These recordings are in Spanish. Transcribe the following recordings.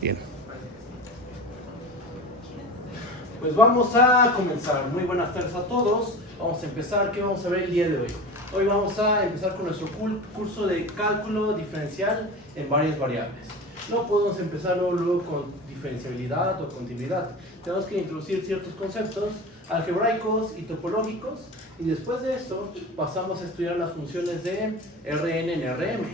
Bien. Pues vamos a comenzar. Muy buenas tardes a todos. Vamos a empezar. ¿Qué vamos a ver el día de hoy? Hoy vamos a empezar con nuestro curso de cálculo diferencial en varias variables. No podemos empezar luego con diferenciabilidad o continuidad. Tenemos que introducir ciertos conceptos algebraicos y topológicos, y después de esto pasamos a estudiar las funciones de Rn en Rm.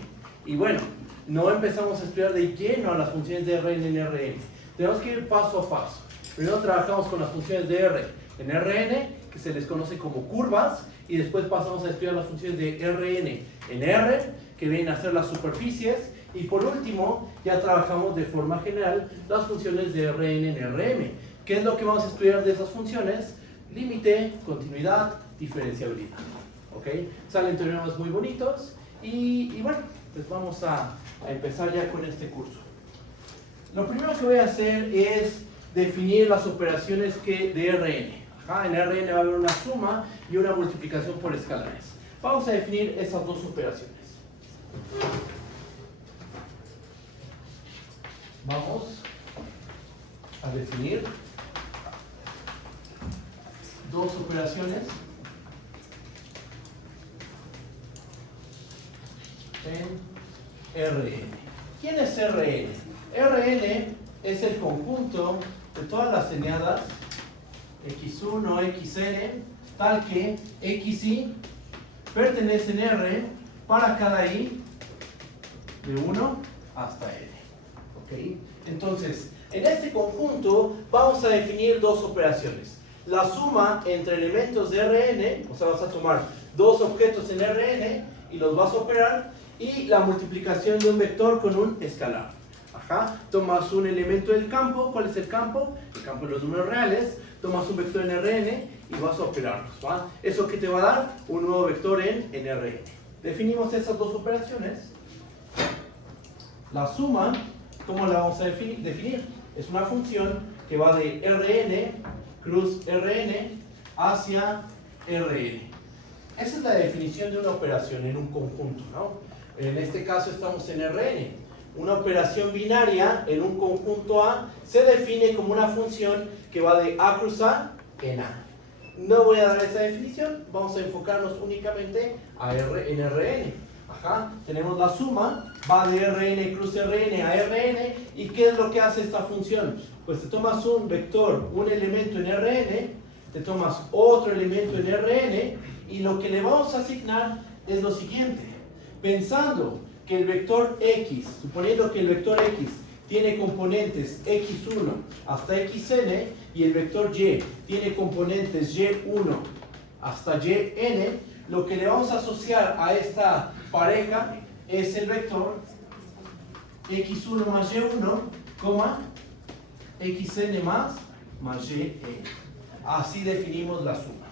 Y bueno, no empezamos a estudiar de lleno a las funciones de Rn en Rm. Tenemos que ir paso a paso. Primero trabajamos con las funciones de R en Rn, que se les conoce como curvas, y después pasamos a estudiar las funciones de Rn en R, que vienen a ser las superficies, y por último ya trabajamos de forma general las funciones de Rn en Rm. ¿Qué es lo que vamos a estudiar de esas funciones? Límite, continuidad, diferenciabilidad. ¿Ok? Salen teoremas muy bonitos, y bueno, pues vamos a empezar ya con este curso. Lo primero que voy a hacer es definir las operaciones de Rn. En Rn va a haber una suma y una multiplicación por escalares. Vamos a definir esas dos operaciones. Vamos a definir dos operaciones en Rn. ¿Quién es Rn? Rn es el conjunto de todas las eneadas x1, xn, tal que xi pertenecen a R para cada i de 1 hasta n. ¿Okay? Entonces, en este conjunto vamos a definir dos operaciones. La suma entre elementos de Rn, o sea, vas a tomar dos objetos en Rn y los vas a operar, y la multiplicación de un vector con un escalar. Tomas un elemento del campo. ¿Cuál es el campo? El campo de los números reales. Tomas un vector en Rn y vas a operarlos. ¿Eso qué te va a dar? Un nuevo vector en Rn. Definimos esas dos operaciones. La suma, ¿cómo la vamos a definir? Es una función que va de Rn cruz Rn hacia Rn. Esa es la definición de una operación en un conjunto, ¿no? En este caso estamos en Rn. Una operación binaria en un conjunto A se define como una función que va de A cruz A en A. No voy a dar esa definición, vamos a enfocarnos únicamente en Rn. Tenemos la suma, va de Rn cruz Rn a Rn, ¿y qué es lo que hace esta función? Pues te tomas un vector, un elemento en Rn, te tomas otro elemento en Rn, y lo que le vamos a asignar es lo siguiente. Pensando que el vector x, suponiendo que el vector x tiene componentes x1 hasta xn, y el vector y tiene componentes y1 hasta yn, lo que le vamos a asociar a esta pareja es el vector x1 más y1, xn más yn. Así definimos la suma.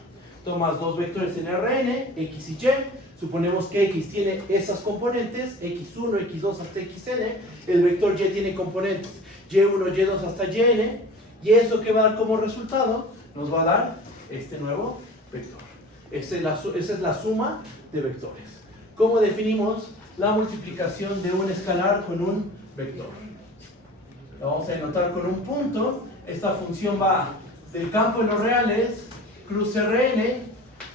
Tomas dos vectores en Rn, x y y. Suponemos que x tiene esas componentes, x1, x2 hasta xn. El vector y tiene componentes y1, y2 hasta yn. Y eso que va a dar como resultado nos va a dar este nuevo vector. Esa es la suma de vectores. ¿Cómo definimos la multiplicación de un escalar con un vector? Lo vamos a denotar con un punto. Esta función va del campo de los reales, cruz Rn,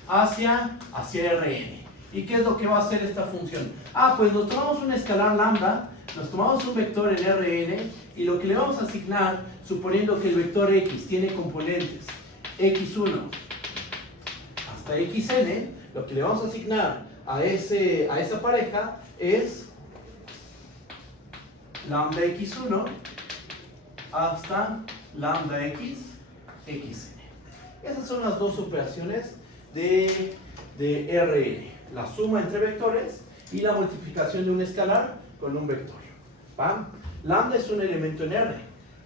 hacia Rn. ¿Y qué es lo que va a hacer esta función? Pues nos tomamos un escalar lambda, nos tomamos un vector en Rn, y lo que le vamos a asignar, suponiendo que el vector x tiene componentes x1 hasta xn, lo que le vamos a asignar a esa pareja es lambda x1 hasta lambda x xn. Esas son las dos operaciones de Rn. La suma entre vectores y la multiplicación de un escalar con un vector. Lambda es un elemento en R,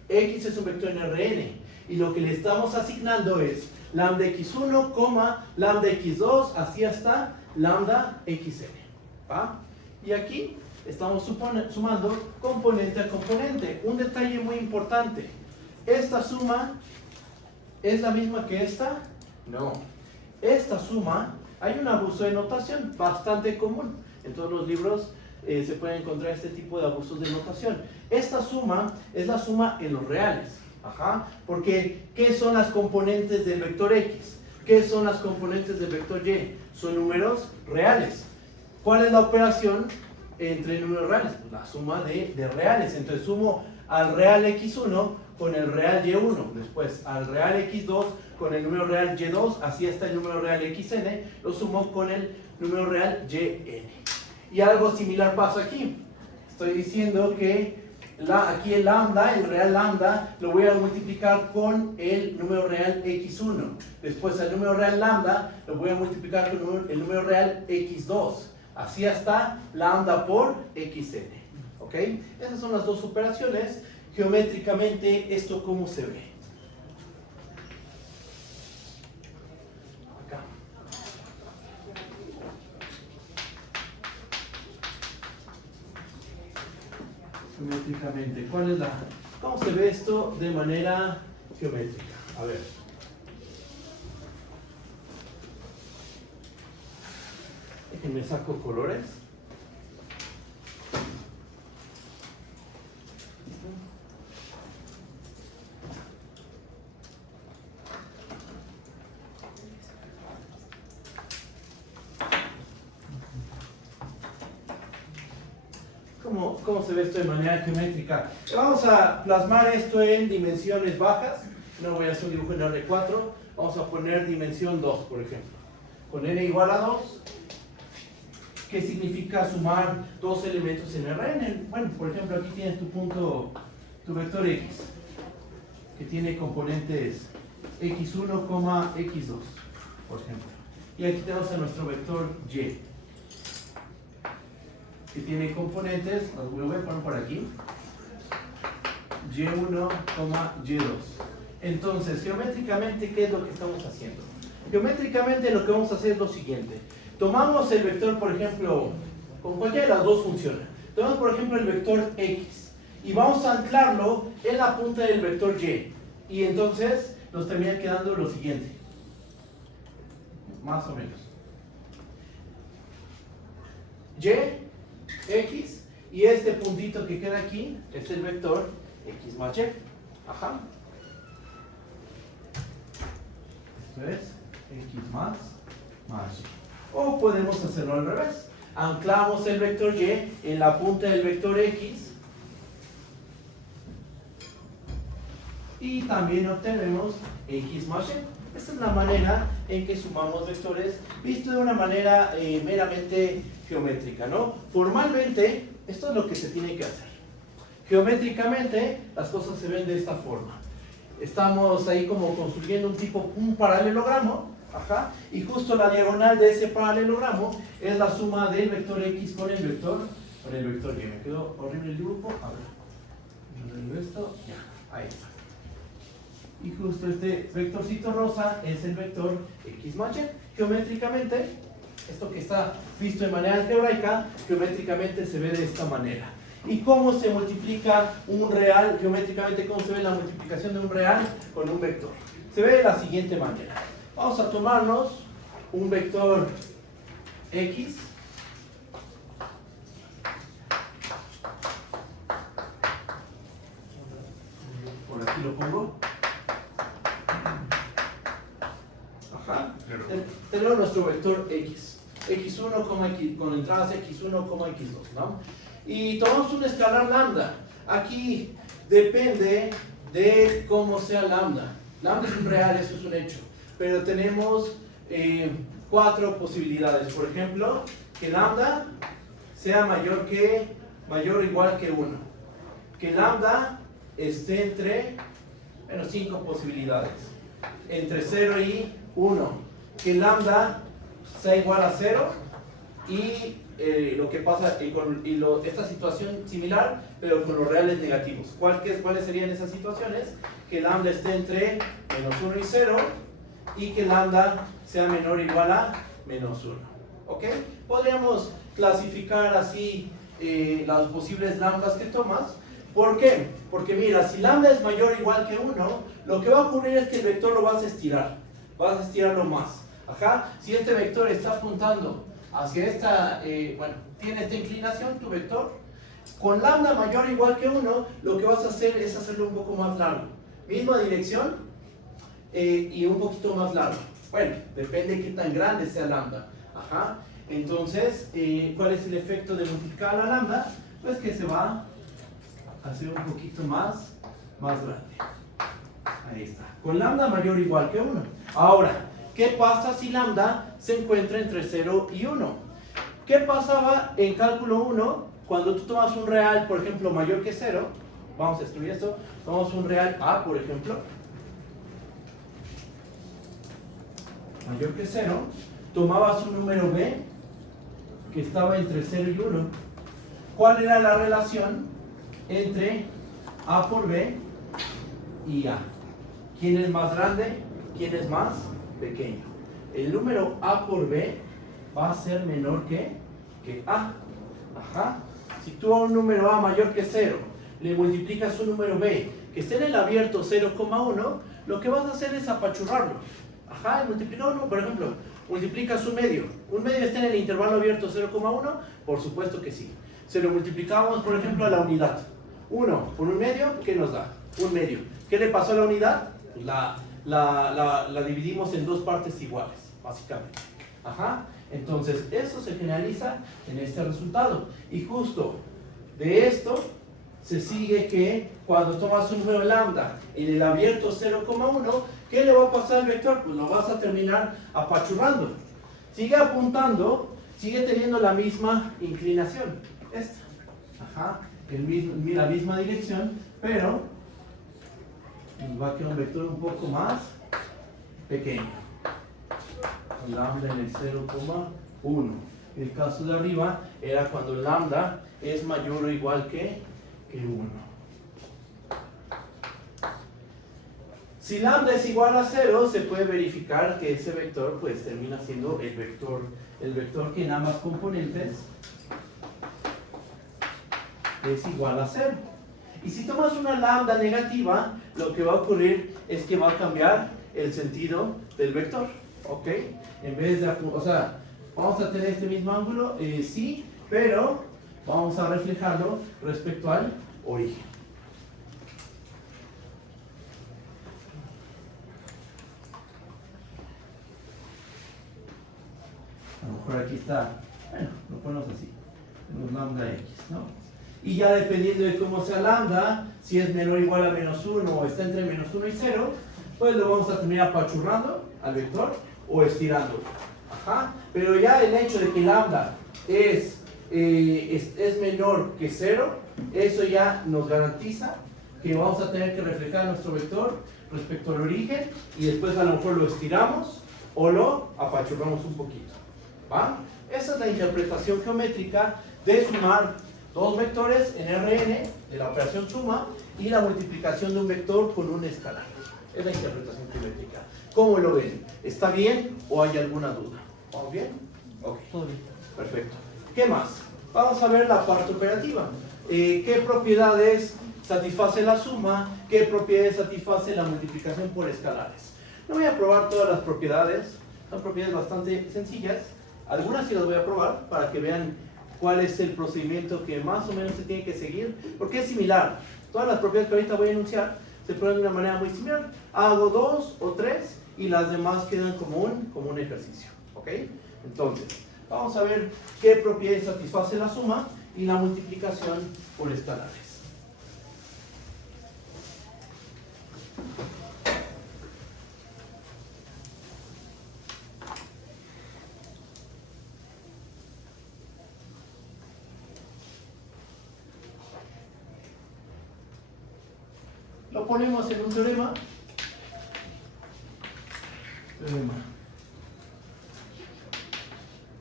x es un vector en Rn, y lo que le estamos asignando es lambda x1, lambda x2, así hasta lambda xn. Y aquí estamos sumando componente a componente. Un detalle muy importante: ¿esta suma es la misma que esta? No. Esta suma, hay un abuso de notación bastante común en todos los libros se pueden encontrar este tipo de abusos de notación. Esta suma es la suma en los reales. Ajá. Porque, ¿qué son las componentes del vector X? ¿Qué son las componentes del vector Y? Son números reales. ¿Cuál es la operación entre números reales? Pues la suma de reales. Entonces sumo al real x1 con el real y1, después al real x2 con el número real y2, así está el número real xn, lo sumo con el número real yn. Y algo similar pasa aquí. Estoy diciendo que aquí el lambda, el real lambda, lo voy a multiplicar con el número real x1. Después el número real lambda lo voy a multiplicar con el número real x2. Así hasta lambda por xn. ¿Ok? Esas son las dos operaciones. Geométricamente, ¿esto cómo se ve? Acá. Geométricamente, ¿cómo se ve esto de manera geométrica? A ver. Déjenme saco colores. ¿Cómo se ve esto de manera geométrica? Vamos a plasmar esto en dimensiones bajas. No voy a hacer un dibujo en R4. Vamos a poner dimensión 2, por ejemplo. Con n igual a 2, ¿qué significa sumar dos elementos en Rn? Bueno, por ejemplo, aquí tienes tu punto, tu vector x, que tiene componentes x1, x2, por ejemplo. Y aquí tenemos a nuestro vector y, que tiene componentes, lo voy a poner por aquí, y1, y2. Entonces, geométricamente, ¿qué es lo que estamos haciendo? Geométricamente lo que vamos a hacer es lo siguiente. Tomamos el vector, por ejemplo, con cualquiera de las dos funciona. Tomamos, por ejemplo, el vector x y vamos a anclarlo en la punta del vector y. Y entonces nos termina quedando lo siguiente. Más o menos. Y, x, y este puntito que queda aquí es el vector x más y. Ajá. Esto es x más y. O podemos hacerlo al revés. Anclamos el vector y en la punta del vector x y también obtenemos x más y. Esta es la manera en que sumamos vectores, visto de una manera meramente geométrica, ¿no? Formalmente, esto es lo que se tiene que hacer. Geométricamente, las cosas se ven de esta forma. Estamos ahí como construyendo un paralelogramo, ajá, y justo la diagonal de ese paralelogramo es la suma del vector x con el vector y. Me quedó horrible el dibujo. A ver, esto, ya, ahí está. Y justo este vectorcito rosa es el vector x más y. Geométricamente, esto que está visto de manera algebraica, geométricamente se ve de esta manera. ¿Y cómo se multiplica un real? Geométricamente, ¿cómo se ve la multiplicación de un real con un vector? Se ve de la siguiente manera. Vamos a tomarnos un vector x. Por aquí lo pongo. Ajá. Tenemos nuestro vector x. x1, con entradas x1, x2, ¿no? Y tomamos un escalar lambda. Aquí depende de cómo sea lambda. Lambda es un real, eso es un hecho. Pero tenemos 4 posibilidades. Por ejemplo, que lambda sea mayor o igual que 1. Que lambda esté entre, 5 posibilidades. Entre 0 y 1. Que lambda sea igual a 0 y lo que pasa esta situación similar, pero con los reales negativos. ¿Cuáles serían esas situaciones? Que lambda esté entre menos 1 y 0 y que lambda sea menor o igual a menos 1. ¿Ok? Podríamos clasificar así las posibles lambdas que tomas. ¿Por qué? Porque mira, si lambda es mayor o igual que 1, lo que va a ocurrir es que el vector lo vas a estirar. Vas a estirarlo más. Ajá. Si este vector está apuntando hacia esta, tiene esta inclinación, tu vector. Con lambda mayor o igual que 1, lo que vas a hacer es hacerlo un poco más largo. Misma dirección y un poquito más largo. Bueno, depende de qué tan grande sea lambda. Ajá. Entonces, ¿cuál es el efecto de multiplicar la lambda? Pues que se va a hacer un poquito más grande. Ahí está. Con lambda mayor o igual que 1. Ahora, ¿qué pasa si lambda se encuentra entre 0 y 1? ¿Qué pasaba en cálculo 1 cuando tú tomas un real, por ejemplo, mayor que 0? Vamos a escribir esto. Tomamos un real A, por ejemplo. Mayor que 0. Tomabas un número B que estaba entre 0 y 1. ¿Cuál era la relación entre A por B y A? ¿Quién es más grande? ¿Quién es más pequeño? El número A por B va a ser menor que A. Ajá. Si tú a un número A mayor que 0 le multiplicas un número B que esté en el abierto 0,1, lo que vas a hacer es apachurrarlo. Ajá, multiplicar uno, por ejemplo, multiplicas un medio. ¿Un medio está en el intervalo abierto 0,1? Por supuesto que sí. Se lo multiplicamos, por ejemplo, a la unidad. 1 por un medio, ¿qué nos da? Un medio. ¿Qué le pasó a la unidad? La dividimos en dos partes iguales, básicamente. Ajá. Entonces, eso se generaliza en este resultado. Y justo de esto se sigue que cuando tomas un número lambda en el abierto 0,1, ¿qué le va a pasar al vector? Pues lo vas a terminar apachurrando. Sigue apuntando, sigue teniendo la misma inclinación. Esta. Ajá. La misma dirección, pero va a quedar un vector un poco más pequeño. Lambda en el 0,1. El caso de arriba era cuando lambda es mayor o igual que 1. Si lambda es igual a 0, se puede verificar que ese vector pues termina siendo el vector que en ambas componentes es igual a 0. Y si tomas una lambda negativa, lo que va a ocurrir es que va a cambiar el sentido del vector. ¿Ok? En vez de, o sea, vamos a tener este mismo ángulo, sí, pero vamos a reflejarlo respecto al origen. A lo mejor aquí está, bueno, lo ponemos así, tenemos lambda x, ¿no? Y ya dependiendo de cómo sea lambda, si es menor o igual a menos 1 o está entre menos 1 y 0, pues lo vamos a terminar apachurrando al vector o estirando. Ajá. Pero ya el hecho de que lambda es menor que 0, eso ya nos garantiza que vamos a tener que reflejar nuestro vector respecto al origen y después a lo mejor lo estiramos o lo apachurramos un poquito. ¿Va? Esa es la interpretación geométrica de sumar dos vectores en Rn de la operación suma y la multiplicación de un vector con un escalar. Es la interpretación geométrica. ¿Cómo lo ven? ¿Está bien o hay alguna duda? ¿Vamos bien? Ok. Todo bien. Perfecto. ¿Qué más? Vamos a ver la parte operativa. ¿Qué propiedades satisface la suma? ¿Qué propiedades satisface la multiplicación por escalares? No voy a probar todas las propiedades. Son propiedades bastante sencillas. Algunas sí las voy a probar para que vean cuál es el procedimiento que más o menos se tiene que seguir, porque es similar. Todas las propiedades que ahorita voy a enunciar se prueban de una manera muy similar. Hago 2 o 3 y las demás quedan como un ejercicio. ¿Ok? Entonces, vamos a ver qué propiedades satisface la suma y la multiplicación por escalares. Lo ponemos en un teorema.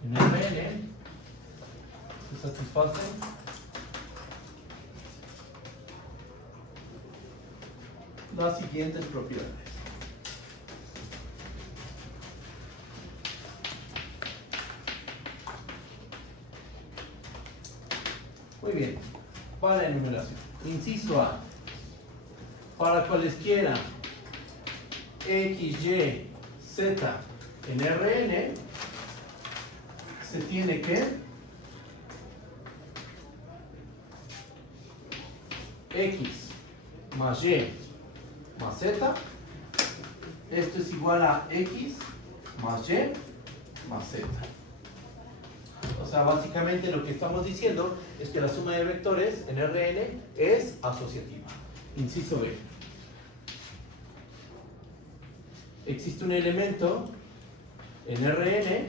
En Rn se satisfacen las siguientes propiedades. Muy bien, para enumeración. Inciso A. Para cualesquiera x, y, z en Rn, se tiene que X más Y más Z. Esto es igual a X más Y más Z. O sea, básicamente lo que estamos diciendo es que la suma de vectores en Rn es asociativa. Inciso B. Existe un elemento en Rn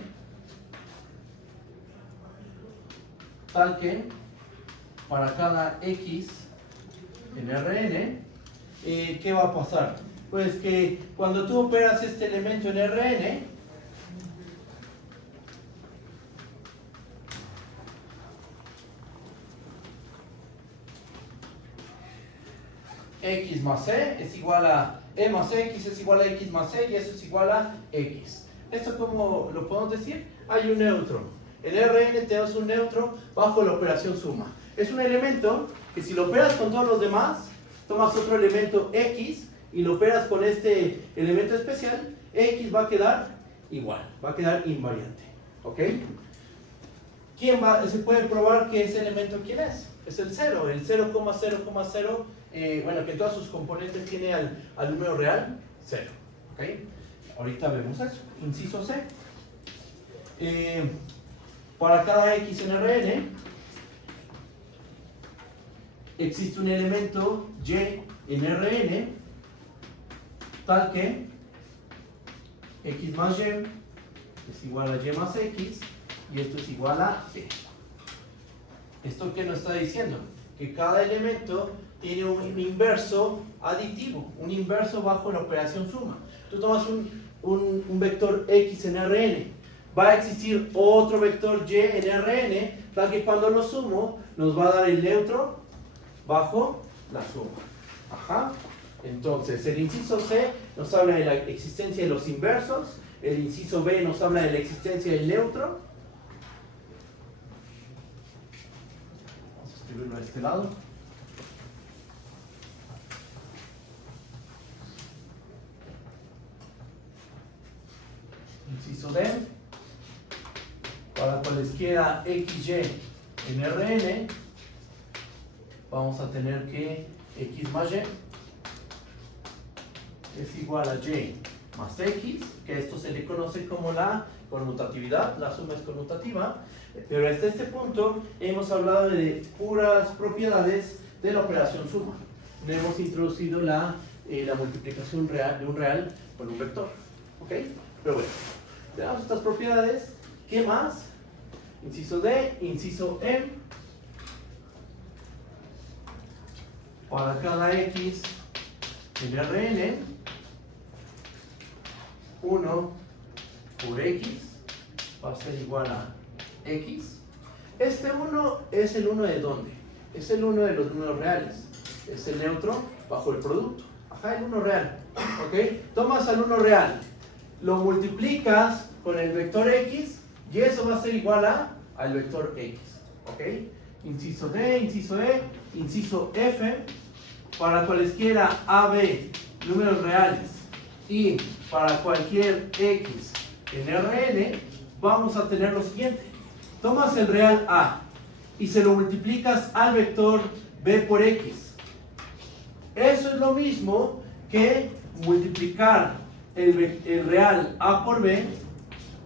tal que para cada X en Rn, ¿qué va a pasar? Pues que cuando tú operas este elemento en Rn, X más C es igual a E más X es igual a X más C y eso es igual a X. ¿Esto cómo lo podemos decir? Hay un neutro. En Rn tenemos un neutro bajo la operación suma. Es un elemento que si lo operas con todos los demás, tomas otro elemento X y lo operas con este elemento especial, X va a quedar igual, va a quedar invariante. ¿Ok? Se puede probar que ese elemento ¿quién es? Es el 0, el 0,0,0, bueno, que en todas sus componentes tiene al número real 0. ¿Ok? Ahorita vemos eso. Inciso C. Para cada X en Rn, existe un elemento Y en Rn, tal que X más Y es igual a Y más X, y esto es igual a E. ¿Esto qué nos está diciendo? Que cada elemento tiene un inverso aditivo, un inverso bajo la operación suma. Tú tomas un vector X en Rn, va a existir otro vector Y en Rn, tal que cuando lo sumo nos va a dar el neutro bajo la suma. Ajá. Entonces, el inciso C nos habla de la existencia de los inversos, el inciso B nos habla de la existencia del neutro. Vamos a escribirlo de este lado. Inciso D, para cualesquiera XY en Rn, vamos a tener que X más Y es igual a Y más X, que esto se le conoce como la conmutatividad, la suma es conmutativa, pero hasta este punto hemos hablado de puras propiedades de la operación suma. No hemos introducido la multiplicación real de un real con un vector. ¿Ok? Pero bueno, tenemos estas propiedades. ¿Qué más? Inciso D, inciso E. Para cada X en Rn, 1 por X va a ser igual a X. Este 1 es el 1 de ¿dónde? Es el 1 de los números reales. Es el neutro bajo el producto. Ajá, el 1 real. ¿Ok? Tomas al 1 real, lo multiplicas con el vector X y eso va a ser igual al vector X. ¿Ok? Inciso D, inciso E, inciso F. Para cualesquiera AB, números reales, y para cualquier X en Rn, vamos a tener lo siguiente. Tomas el real A y se lo multiplicas al vector B por X. Eso es lo mismo que multiplicar el real A por B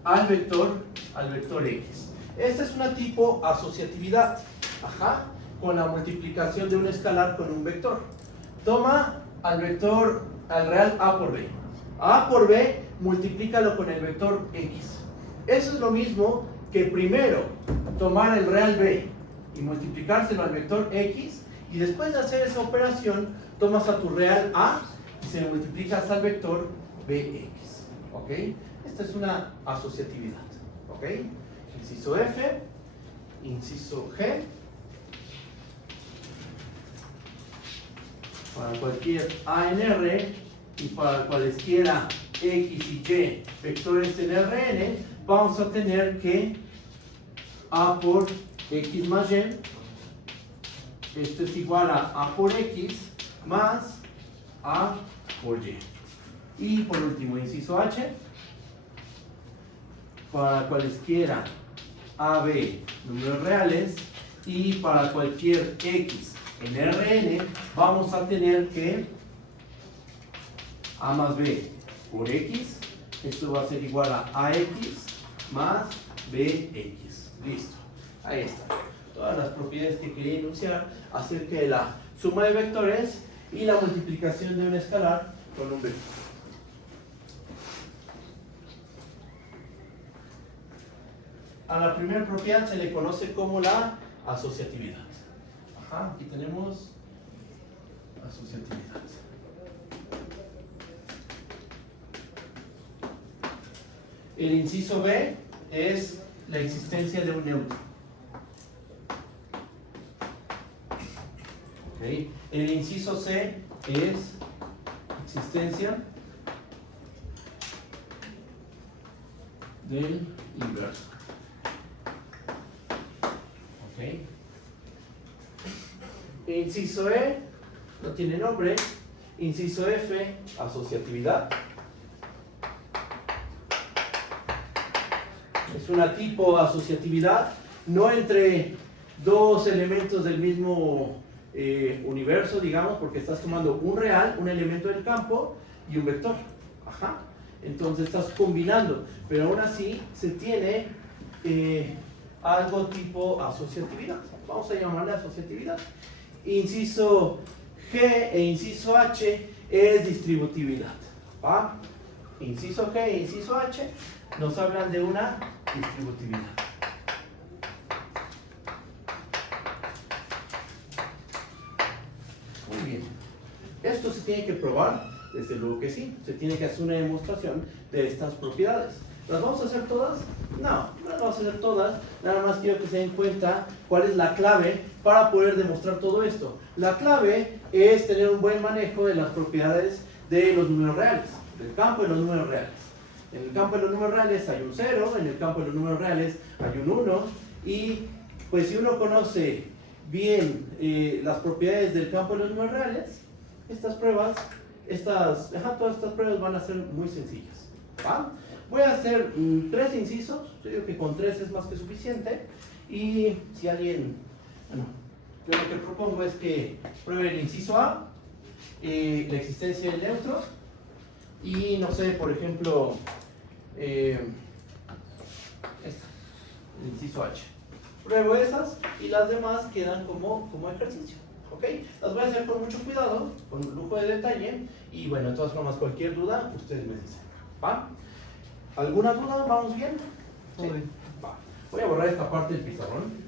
al vector X. Esta es una tipo asociatividad. Ajá. Con la multiplicación de un escalar con un vector. Toma al real A por B. A por B, multiplícalo con el vector X. Eso es lo mismo que primero tomar el real B y multiplicárselo al vector X, y después de hacer esa operación, tomas a tu real A y se lo multiplicas al vector Bx. ¿Ok? Esta es una asociatividad. ¿Ok? Inciso F, inciso G. Para cualquier A en R y para cualesquiera X y Y vectores en Rn, vamos a tener que A por X más Y, esto es igual a A por X más A por Y. Y por último, inciso H, para cualesquiera AB números reales y para cualquier X en Rn vamos a tener que a más b por x, esto va a ser igual a ax más bx. Listo, ahí está. Todas las propiedades que quería enunciar acerca de la suma de vectores y la multiplicación de un escalar con un vector. A la primera propiedad se le conoce como la asociatividad. Ajá, aquí tenemos asociatividad. El inciso B es la existencia de un neutro. ¿Okay? El inciso C es existencia del inverso. ¿Okay? Inciso E no tiene nombre. Inciso F, asociatividad. Es una tipo asociatividad, no entre dos elementos del mismo universo, digamos, porque estás tomando un real, un elemento del campo y un vector. Ajá. Entonces estás combinando, pero aún así se tiene algo tipo asociatividad. Vamos a llamarle asociatividad. Inciso G e inciso H es distributividad. ¿Va? Inciso G e inciso H nos hablan de una distributividad. Muy bien. Esto se tiene que probar, desde luego que sí. Se tiene que hacer una demostración de estas propiedades. ¿Las vamos a hacer todas? No, no las vamos a hacer todas. Nada más quiero que se den cuenta cuál es la clave para poder demostrar todo esto. La clave es tener un buen manejo de las propiedades de los números reales, del campo de los números reales. En el campo de los números reales hay un 0, en el campo de los números reales hay un 1, y pues si uno conoce bien las propiedades del campo de los números reales, estas pruebas, todas estas pruebas van a ser muy sencillas. ¿Va? Voy a hacer 3 incisos, yo digo que con 3 es más que suficiente, y si alguien, bueno, yo lo que propongo es que pruebe el inciso A, la existencia del neutro, y no sé, por ejemplo, el inciso H. Pruebo esas y las demás quedan como ejercicio. ¿Ok? Las voy a hacer con mucho cuidado, con lujo de detalle, y bueno, de todas formas, cualquier duda, ustedes me dicen. ¿Va? ¿Alguna duda? ¿Vamos bien? ¿Sí? Va. Voy a borrar esta parte del pizarrón.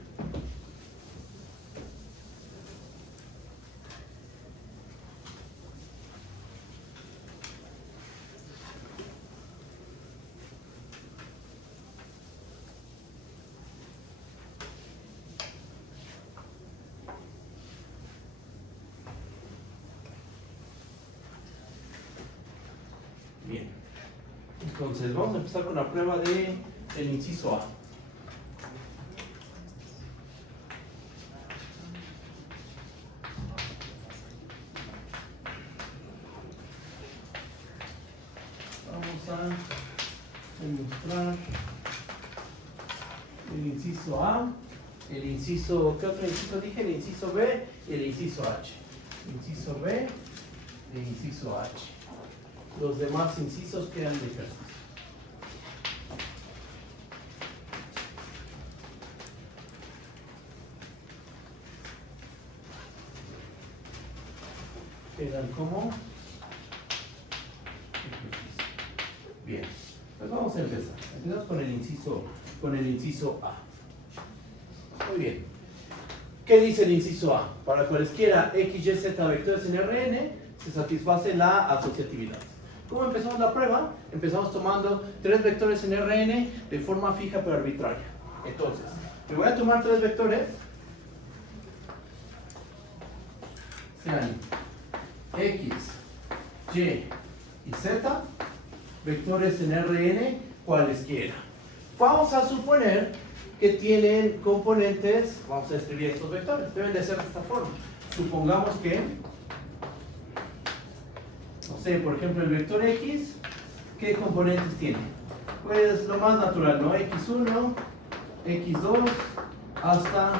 Bien. Entonces, vamos a empezar con la prueba del inciso A. Vamos a demostrar el inciso A, el inciso, ¿qué otro inciso dije? El inciso B y el inciso H. Inciso B e inciso H. Los demás incisos quedan de ejercicio. Quedan como ejercicio. Bien, pues vamos a empezar. Empezamos con el inciso A. Muy bien. ¿Qué dice el inciso A? Para cualesquiera x, y, z vectores en Rn se satisface la asociatividad. ¿Cómo empezamos la prueba? Empezamos tomando 3 vectores en Rn de forma fija pero arbitraria. Entonces, me voy a tomar 3 vectores, sean x, y y z, vectores en Rn cualesquiera. Vamos a suponer que tienen componentes, vamos a escribir estos vectores, deben de ser de esta forma. Supongamos que, no sé, por ejemplo, el vector x, ¿qué componentes tiene? Pues lo más natural, ¿no? x1, x2, hasta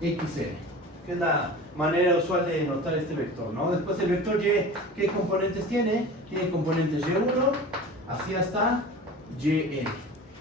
xn. que es la manera usual de notar este vector, ¿no? Después el vector y, ¿qué componentes tiene? Tiene componentes y1, así hasta yn.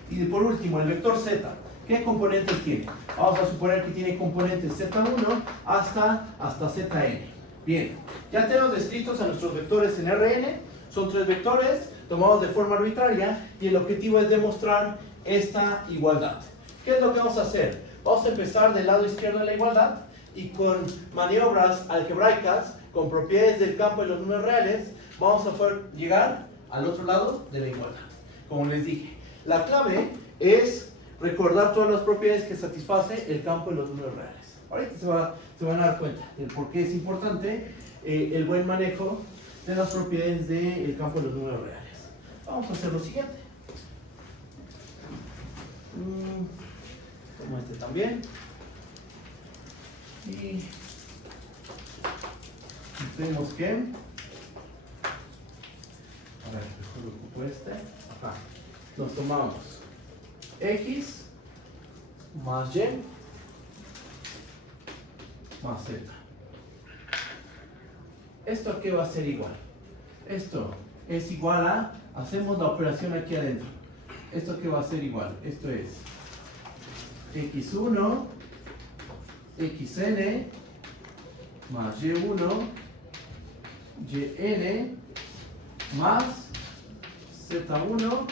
Y por último, el vector z, ¿qué componentes tiene? Vamos a suponer que tiene componentes z1 hasta zn. Bien, ya tenemos descritos a nuestros vectores en Rn, son 3 vectores tomados de forma arbitraria y el objetivo es demostrar esta igualdad. ¿Qué es lo que vamos a hacer? Vamos a empezar del lado izquierdo de la igualdad y con maniobras algebraicas, con propiedades del campo de los números reales, vamos a poder llegar al otro lado de la igualdad. Como les dije, la clave es recordar todas las propiedades que satisface el campo de los números reales. Ahorita se van a dar cuenta de por qué es importante el buen manejo de las propiedades del campo de los números reales. Vamos a hacer lo siguiente. Como este también. Y tenemos que, a ver, mejor ocupo este. Acá. Nos tomamos x más y más z. ¿Esto a qué va a ser igual? Esto es igual a, hacemos la operación aquí adentro. ¿Esto a qué va a ser igual? Esto es x1, xn, más y1, yn, más z1,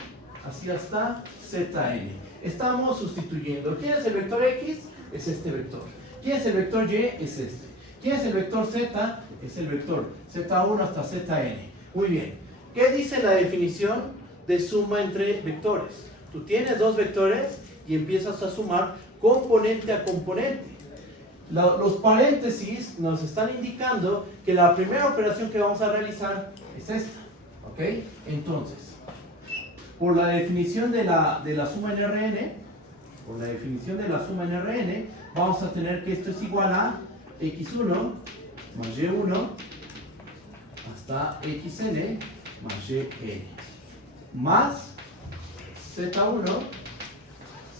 así hasta zn. Estamos sustituyendo. ¿Quién es el vector x? Es este vector. ¿Quién es el vector y? Es este. ¿Quién es el vector z? Es el vector z1 hasta zn. Muy bien. ¿Qué dice la definición de suma entre vectores? Tú tienes dos vectores y empiezas a sumar componente a componente. Los paréntesis nos están indicando que la primera operación que vamos a realizar es esta. ¿Ok? Entonces, por la definición de la suma en Rn, vamos a tener que esto es igual a x1 más y1 hasta xn más yn más z1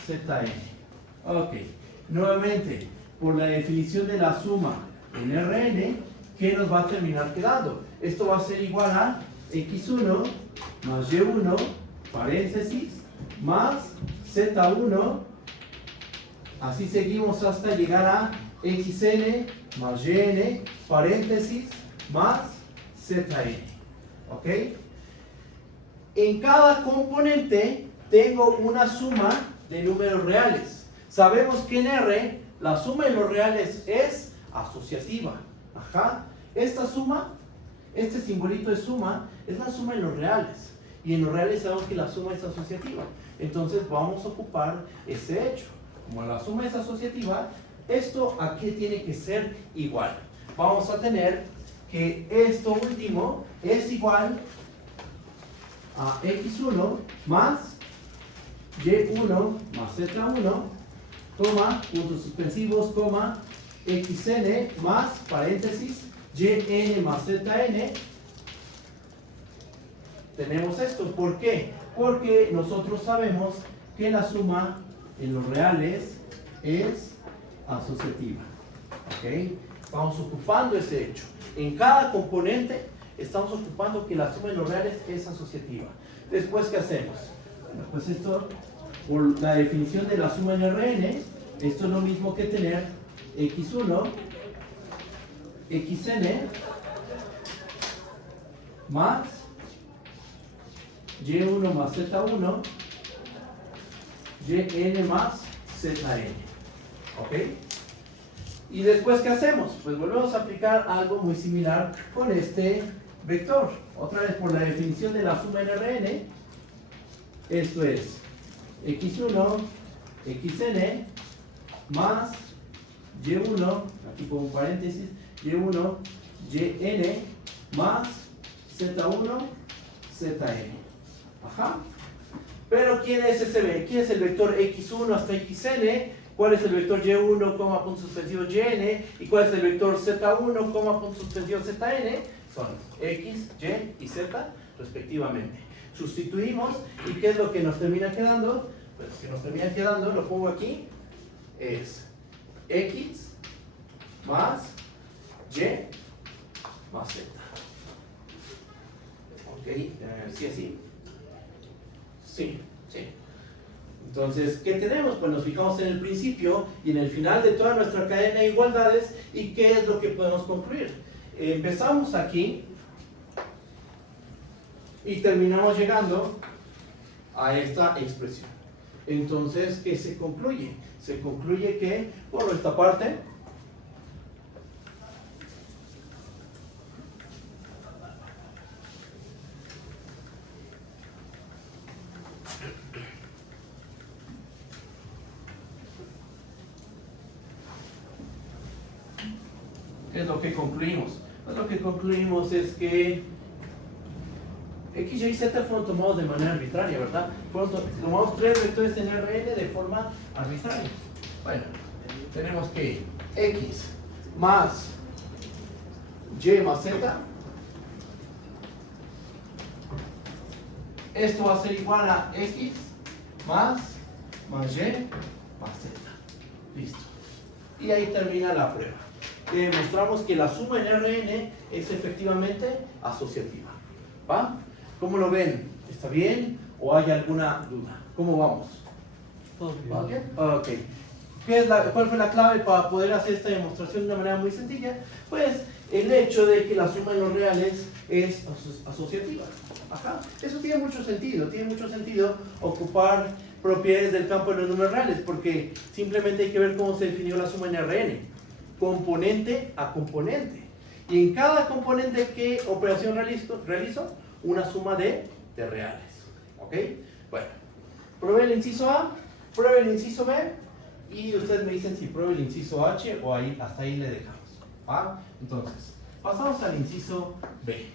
zn. Ok, nuevamente, por la definición de la suma en Rn, ¿qué nos va a terminar quedando? Esto va a ser igual a x1 más y1 paréntesis más z1, así seguimos hasta llegar a xn más yn paréntesis más zn. ¿Ok? En cada componente tengo una suma de números reales. Sabemos que en R la suma de los reales es asociativa. Ajá. Esta suma, este simbolito de suma, es la suma de los reales. Y en los reales sabemos que la suma es asociativa. Entonces vamos a ocupar ese hecho. Como la suma es asociativa, esto aquí tiene que ser igual. Vamos a tener que esto último es igual a x1 más y1 más z1, coma, puntos suspensivos, coma, xn más, paréntesis, yn más zn. Tenemos esto. ¿Por qué? Porque nosotros sabemos que la suma en los reales es asociativa. ¿Ok? Vamos ocupando ese hecho. En cada componente estamos ocupando que la suma en los reales es asociativa. Después, ¿qué hacemos? Bueno, pues esto, por la definición de la suma en Rn, esto es lo mismo que tener x1, xn, más y1 más z1, yn más zn. ¿Ok? Y después, ¿qué hacemos? Pues volvemos a aplicar algo muy similar con este vector. Otra vez por la definición de la suma en Rn, esto es x1, xn, más y1, aquí pongo un paréntesis, y1, yn, más z1, zn. Ajá. Pero ¿quién es quién es el vector x1 hasta xn? ¿Cuál es el vector y1, punto suspensivo yn? ¿Y cuál es el vector z1, punto suspensivo zn? Son x, y y z respectivamente. Sustituimos y ¿qué es lo que nos termina quedando? Pues lo que nos termina quedando, lo pongo aquí, es x más y más z. Ok, ¿sí así? Sí, sí. Entonces, ¿qué tenemos? Pues nos fijamos en el principio y en el final de toda nuestra cadena de igualdades. ¿Y qué es lo que podemos concluir? Empezamos aquí y terminamos llegando a esta expresión. Entonces, ¿qué se concluye? Se concluye que, por esta parte, ¿qué es lo que concluimos? Pues lo que concluimos es que X, Y, Z fueron tomados de manera arbitraria, ¿verdad? Tomamos 3 vectores en Rn de forma arbitraria. Bueno, tenemos que X más Y más Z, esto va a ser igual a X más Y más Z. Listo. Y ahí termina la prueba. Demostramos que la suma en Rn es efectivamente asociativa. ¿Va? ¿Cómo lo ven? ¿Está bien? ¿O hay alguna duda? ¿Cómo vamos? ¿Va bien? Ok. ¿Cuál fue la clave para poder hacer esta demostración de una manera muy sencilla? Pues el hecho de que la suma en los reales es asociativa. Ajá. Eso tiene mucho sentido ocupar propiedades del campo de los números reales, porque simplemente hay que ver cómo se definió la suma en Rn. Componente a componente. Y en cada componente, ¿qué operación realizo? Una suma de reales. ¿Ok? Bueno, pruebe el inciso A, pruebe el inciso B, y ustedes me dicen si pruebe el inciso H o ahí, hasta ahí le dejamos. ¿Va? Entonces, pasamos al inciso B.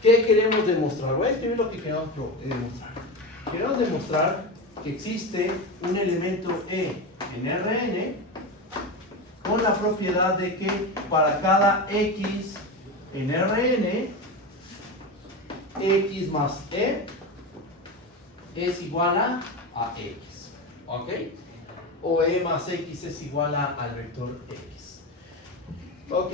¿Qué queremos demostrar? Voy a escribir lo que queremos demostrar. Queremos demostrar que existe un elemento E en Rn con la propiedad de que para cada X en Rn, X más E es igual a X. ¿Ok? O E más X es igual al vector X. Ok.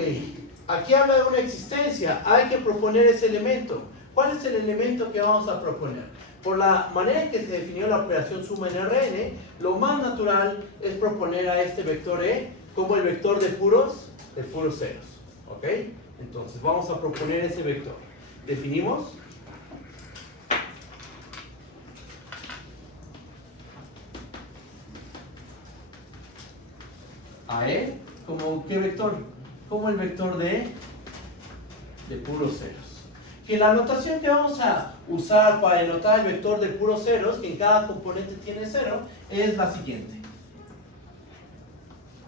Aquí habla de una existencia. Hay que proponer ese elemento. ¿Cuál es el elemento que vamos a proponer? Por la manera en que se definió la operación suma en Rn, lo más natural es proponer a este vector E como el vector de puros ceros. ¿Ok? Entonces vamos a proponer ese vector. Definimos. A E como ¿qué vector? Como el vector de puros ceros. Que la notación que vamos a usar para denotar el vector de puros ceros, que en cada componente tiene 0, es la siguiente.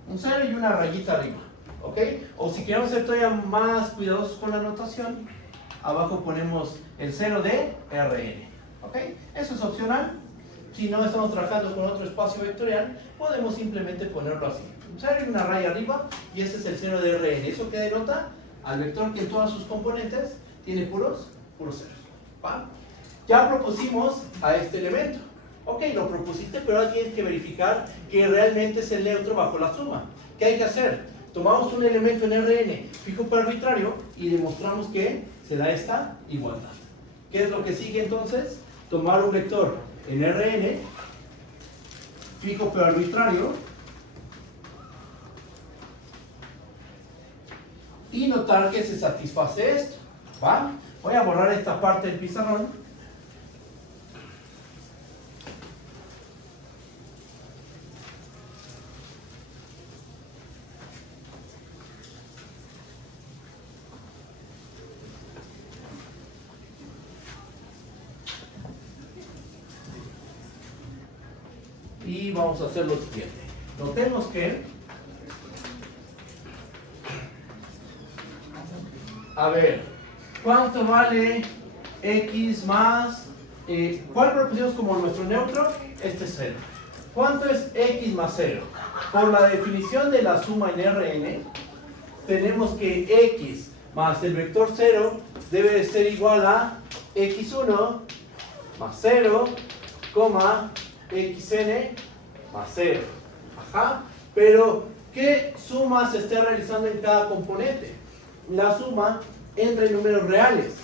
Un 0 y una rayita arriba. ¿Ok? O si queremos ser todavía más cuidadosos con la notación, abajo ponemos el 0 de Rn. ¿Ok? Eso es opcional. Si no estamos trabajando con otro espacio vectorial, podemos simplemente ponerlo así. Un 0 y una raya arriba, y ese es el 0 de Rn. ¿Eso qué denota? Al vector que en todas sus componentes tiene puros ceros. ¿Va? Ya propusimos a este elemento. Ok, lo propusiste, pero ahora tienes que verificar que realmente es el neutro bajo la suma. ¿Qué hay que hacer? Tomamos un elemento en Rn fijo pero arbitrario y demostramos que se da esta igualdad. ¿Qué es lo que sigue entonces? Tomar un vector en Rn fijo pero arbitrario y notar que se satisface esto. ¿Va? Voy a borrar esta parte del pizarrón. Y vamos a hacer lo siguiente. Notemos que, a ver, ¿cuánto vale X más, ¿cuál propusimos como nuestro neutro? Este es 0. ¿Cuánto es X más 0? Por la definición de la suma en Rn, tenemos que X más el vector 0 debe de ser igual a X1 más 0, xn más 0. Ajá. Pero ¿Qué suma se está realizando en cada componente? La suma entre números reales.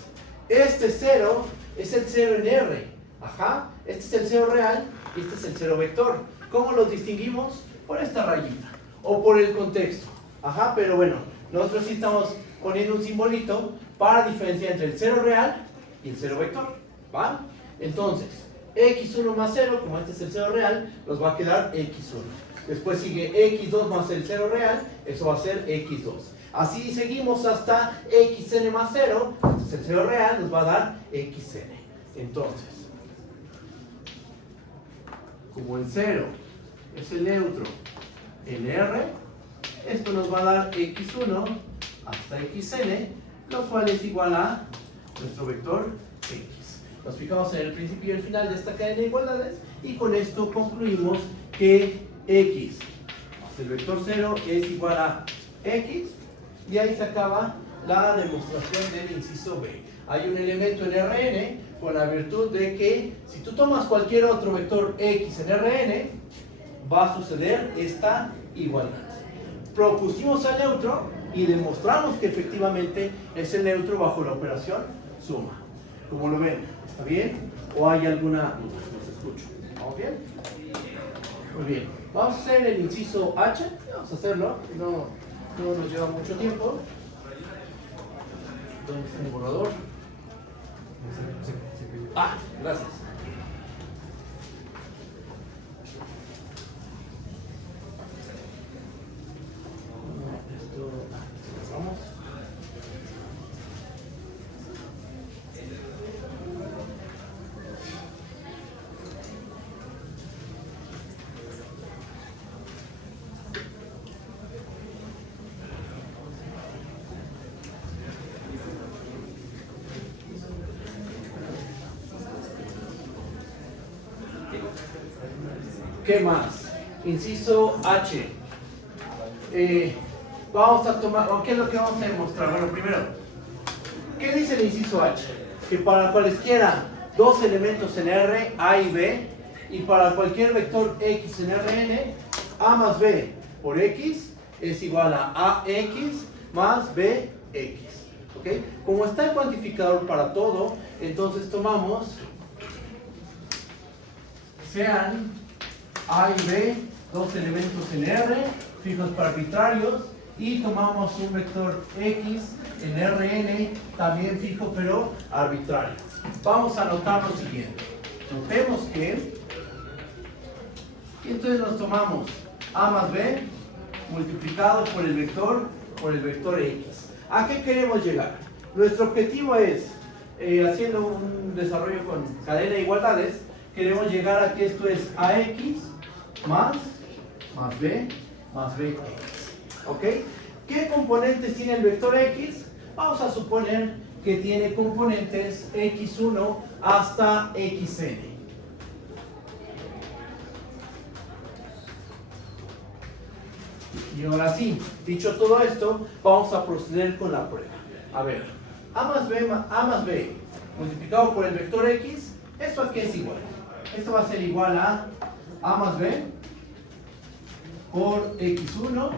Este 0 es el 0 en R. Ajá. Este es el 0 real y este es el 0 vector. ¿Cómo los distinguimos? Por esta rayita o por el contexto. Ajá, pero bueno, nosotros sí estamos poniendo un simbolito para diferenciar entre el 0 real y el 0 vector. ¿Va? Entonces, x1 más 0, como este es el 0 real, nos va a quedar x1. Después sigue x2 más el 0 real, eso va a ser x2. Así seguimos hasta xn más 0, este es el 0 real, nos va a dar xn. Entonces, como el 0 es el neutro en R, esto nos va a dar x1 hasta xn, lo cual es igual a nuestro vector x. Nos fijamos en el principio y el final de esta cadena de igualdades y con esto concluimos que x más el vector 0 es igual a x y ahí se acaba la demostración del inciso B. Hay un elemento en Rn con la virtud de que si tú tomas cualquier otro vector x en Rn, va a suceder esta igualdad. Propusimos al neutro y demostramos que efectivamente es el neutro bajo la operación suma. ¿Cómo lo ven? ¿Está bien? ¿O hay alguna duda? Los escucho. ¿Vamos bien? Muy bien. Vamos a hacer el inciso H. Vamos a hacerlo. No nos lleva mucho tiempo. ¿Dónde está mi borrador? Ah, gracias. Vamos. ¿Qué más? Inciso H. Vamos a tomar, ¿qué es lo que vamos a demostrar? Bueno, primero, ¿qué dice el inciso H? Que para cualesquiera dos elementos en R, A y B, y para cualquier vector X en Rn, A más B por X es igual a AX más BX. ¿Ok? Como está el cuantificador para todo, entonces tomamos, sean A y B, dos elementos en R, fijos para arbitrarios, y tomamos un vector X en Rn, también fijo pero arbitrario. Vamos a notar lo siguiente. Notemos que, y entonces nos tomamos A más B multiplicado por el vector X. ¿A qué queremos llegar? Nuestro objetivo es, haciendo un desarrollo con cadena de igualdades, queremos llegar a que esto es AX más B más BX. ¿Ok? ¿Qué componentes tiene el vector X? Vamos a suponer que tiene componentes x1 hasta xn. Y ahora sí, dicho todo esto, vamos a proceder con la prueba. A ver, A más B multiplicado por el vector X, ¿esto a qué es igual? Esto va a ser igual a más B por x1,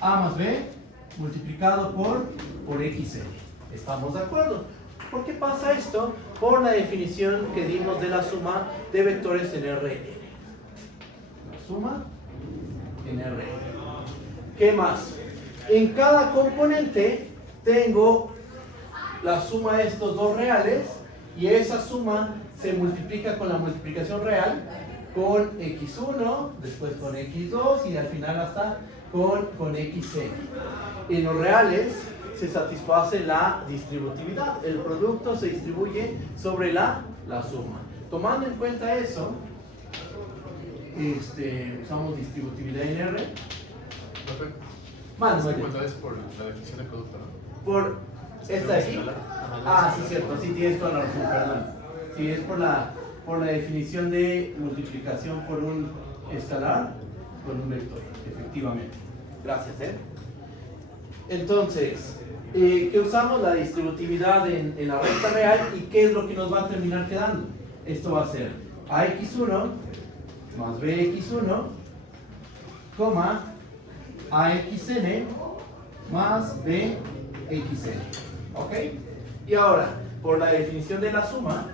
A más B multiplicado por xn. ¿Estamos de acuerdo? ¿Por qué pasa esto? Por la definición que dimos de la suma de vectores en Rn. La suma en Rn. ¿Qué más? En cada componente tengo la suma de estos dos reales y esa suma se multiplica con la multiplicación real con x1, después con x2 y al final hasta con xn. En los reales se satisface la distributividad. El producto se distribuye sobre la suma. Tomando en cuenta eso, usamos distributividad en R. Más es por la definición de producto, ¿no? Por esta de aquí. Ah, sí, cierto, sí tienes toda la razón, perdón. Sí, es por la definición de multiplicación por un escalar con un vector, efectivamente. Gracias, Entonces, que usamos la distributividad en la recta real y qué es lo que nos va a terminar quedando. Esto va a ser AX1 más BX1 coma, AXN más BXN. ¿Ok? Y ahora, por la definición de la suma,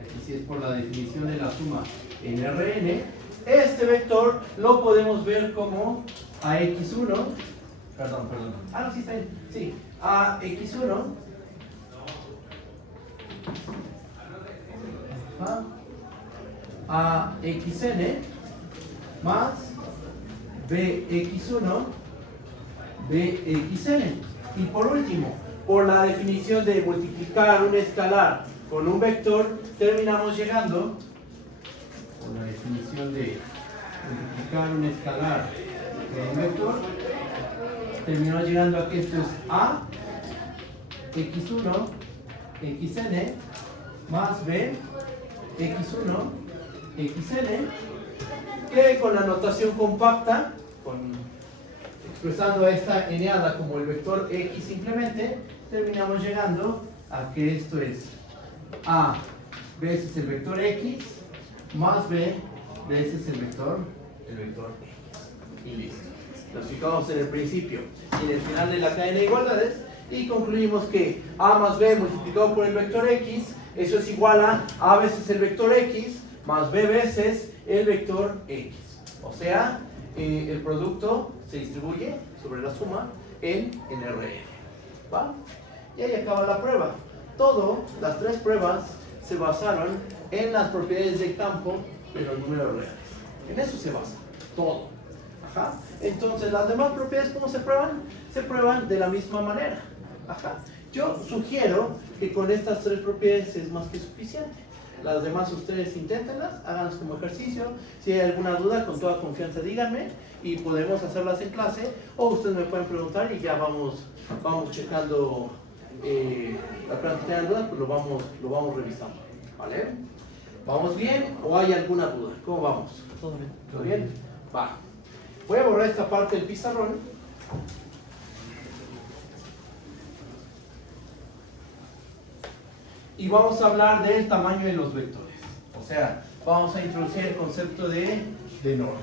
aquí sí es por la definición de la suma en Rn, este vector lo podemos ver como AX1, perdón, no, sí está bien, sí, AX1, AXN más BX1, BXN. Y por último, por la definición de multiplicar un escalar con un vector, terminamos llegando, por la definición de multiplicar un escalar con un vector, terminamos llegando a que esto es A, X1, XN, más B, X1, XN, que con la notación compacta, expresando a esta eneada como el vector X simplemente, terminamos llegando a que esto es A veces el vector X más B veces el vector X. Y listo. Nos fijamos en el principio y en el final de la cadena de igualdades y concluimos que A más B multiplicado por el vector X, eso es igual a A veces el vector X más B veces el vector X. O sea, el producto se distribuye sobre la suma en Rn. ¿Va? Y ahí acaba la prueba. Las tres pruebas se basaron en las propiedades de campo de los números reales. En eso se basa todo. Ajá. Entonces, las demás propiedades, ¿cómo se prueban? Se prueban de la misma manera. Ajá. Yo sugiero que con estas tres propiedades es más que suficiente. Las demás ustedes inténtenlas, háganlas como ejercicio. Si hay alguna duda, con toda confianza díganme y podemos hacerlas en clase, o ustedes me pueden preguntar y ya vamos checando. Apenas que tengan dudas, pues lo vamos revisando. ¿Vale? ¿Vamos bien o hay alguna duda? ¿Cómo vamos? Todo bien. ¿Todo bien? Va. Voy a borrar esta parte del pizarrón. Y vamos a hablar del tamaño de los vectores. O sea, vamos a introducir el concepto de norma.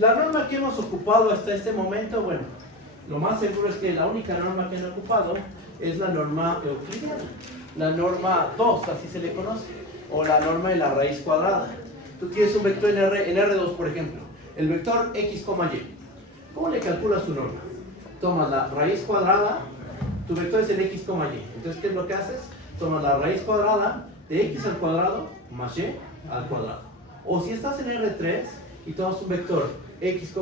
La norma que hemos ocupado hasta este momento, bueno, lo más seguro es que la única norma que han ocupado es la norma euclidiana. La norma 2, así se le conoce, o la norma de la raíz cuadrada. Tú tienes un vector en R2, por ejemplo, el vector X, Y. ¿Cómo le calculas su norma? Tomas la raíz cuadrada, tu vector es el X, Y. Entonces, ¿qué es lo que haces? Tomas la raíz cuadrada de X al cuadrado más Y al cuadrado. O si estás en R3 y tomas un vector X, Y,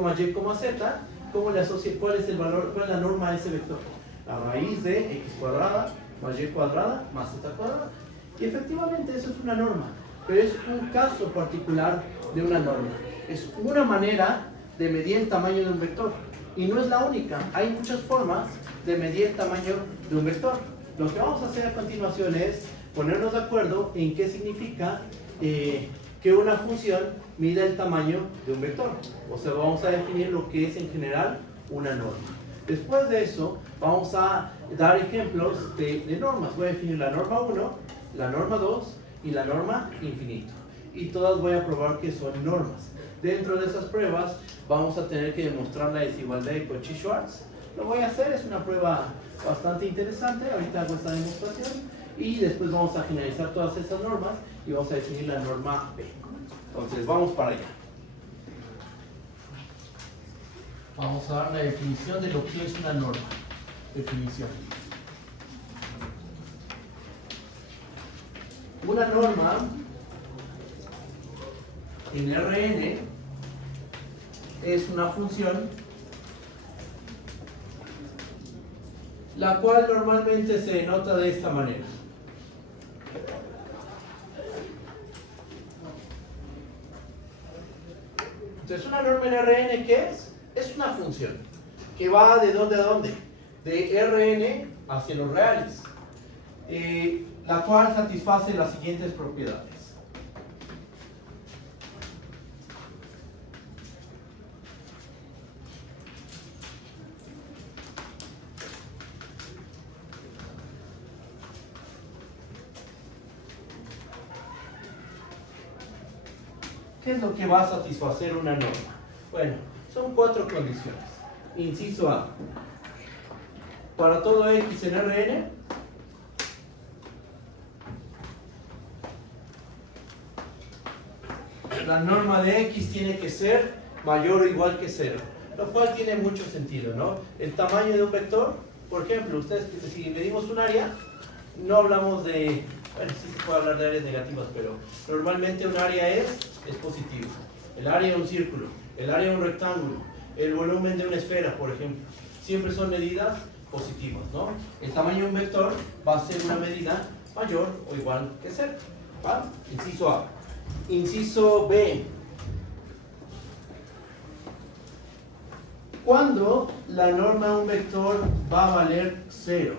Z, ¿cómo le asocias? ¿Cuál es el valor? ¿Cuál es la norma de ese vector? La raíz de X cuadrada más Y cuadrada más Z cuadrada. Y efectivamente eso es una norma, pero es un caso particular de una norma. Es una manera de medir el tamaño de un vector. Y no es la única, hay muchas formas de medir el tamaño de un vector. Lo que vamos a hacer a continuación es ponernos de acuerdo en qué significa que una función mida el tamaño de un vector. O sea, vamos a definir lo que es en general una norma. Después de eso, vamos a dar ejemplos de normas. Voy a definir la norma 1, la norma 2 y la norma infinito. Y todas voy a probar que son normas. Dentro de esas pruebas vamos a tener que demostrar la desigualdad de Cauchy-Schwarz. Lo voy a hacer, es una prueba bastante interesante. Ahorita hago esta demostración y después vamos a finalizar todas esas normas y vamos a definir la norma B. Entonces vamos para allá. Vamos a dar la definición de lo que es una norma. Definición. Una norma en Rn es una función la cual normalmente se denota de esta manera. Entonces, una norma en Rn, ¿qué es? Es una función que va de dónde a dónde, de Rn hacia los reales, la cual satisface las siguientes propiedades. Ok, ¿Qué es lo que va a satisfacer una norma? Bueno, son 4 condiciones. Inciso A. Para todo X en Rn, la norma de X tiene que ser mayor o igual que 0. Lo cual tiene mucho sentido, ¿no? El tamaño de un vector, por ejemplo, ustedes, si medimos un área, no hablamos de... Bueno, sí se puede hablar de áreas negativas, pero normalmente un área es positivo. El área de un círculo, el área de un rectángulo, el volumen de una esfera, por ejemplo, siempre son medidas positivas, ¿no? El tamaño de un vector va a ser una medida mayor o igual que 0. ¿Va? Inciso A. Inciso B. Cuando la norma de un vector va a valer 0.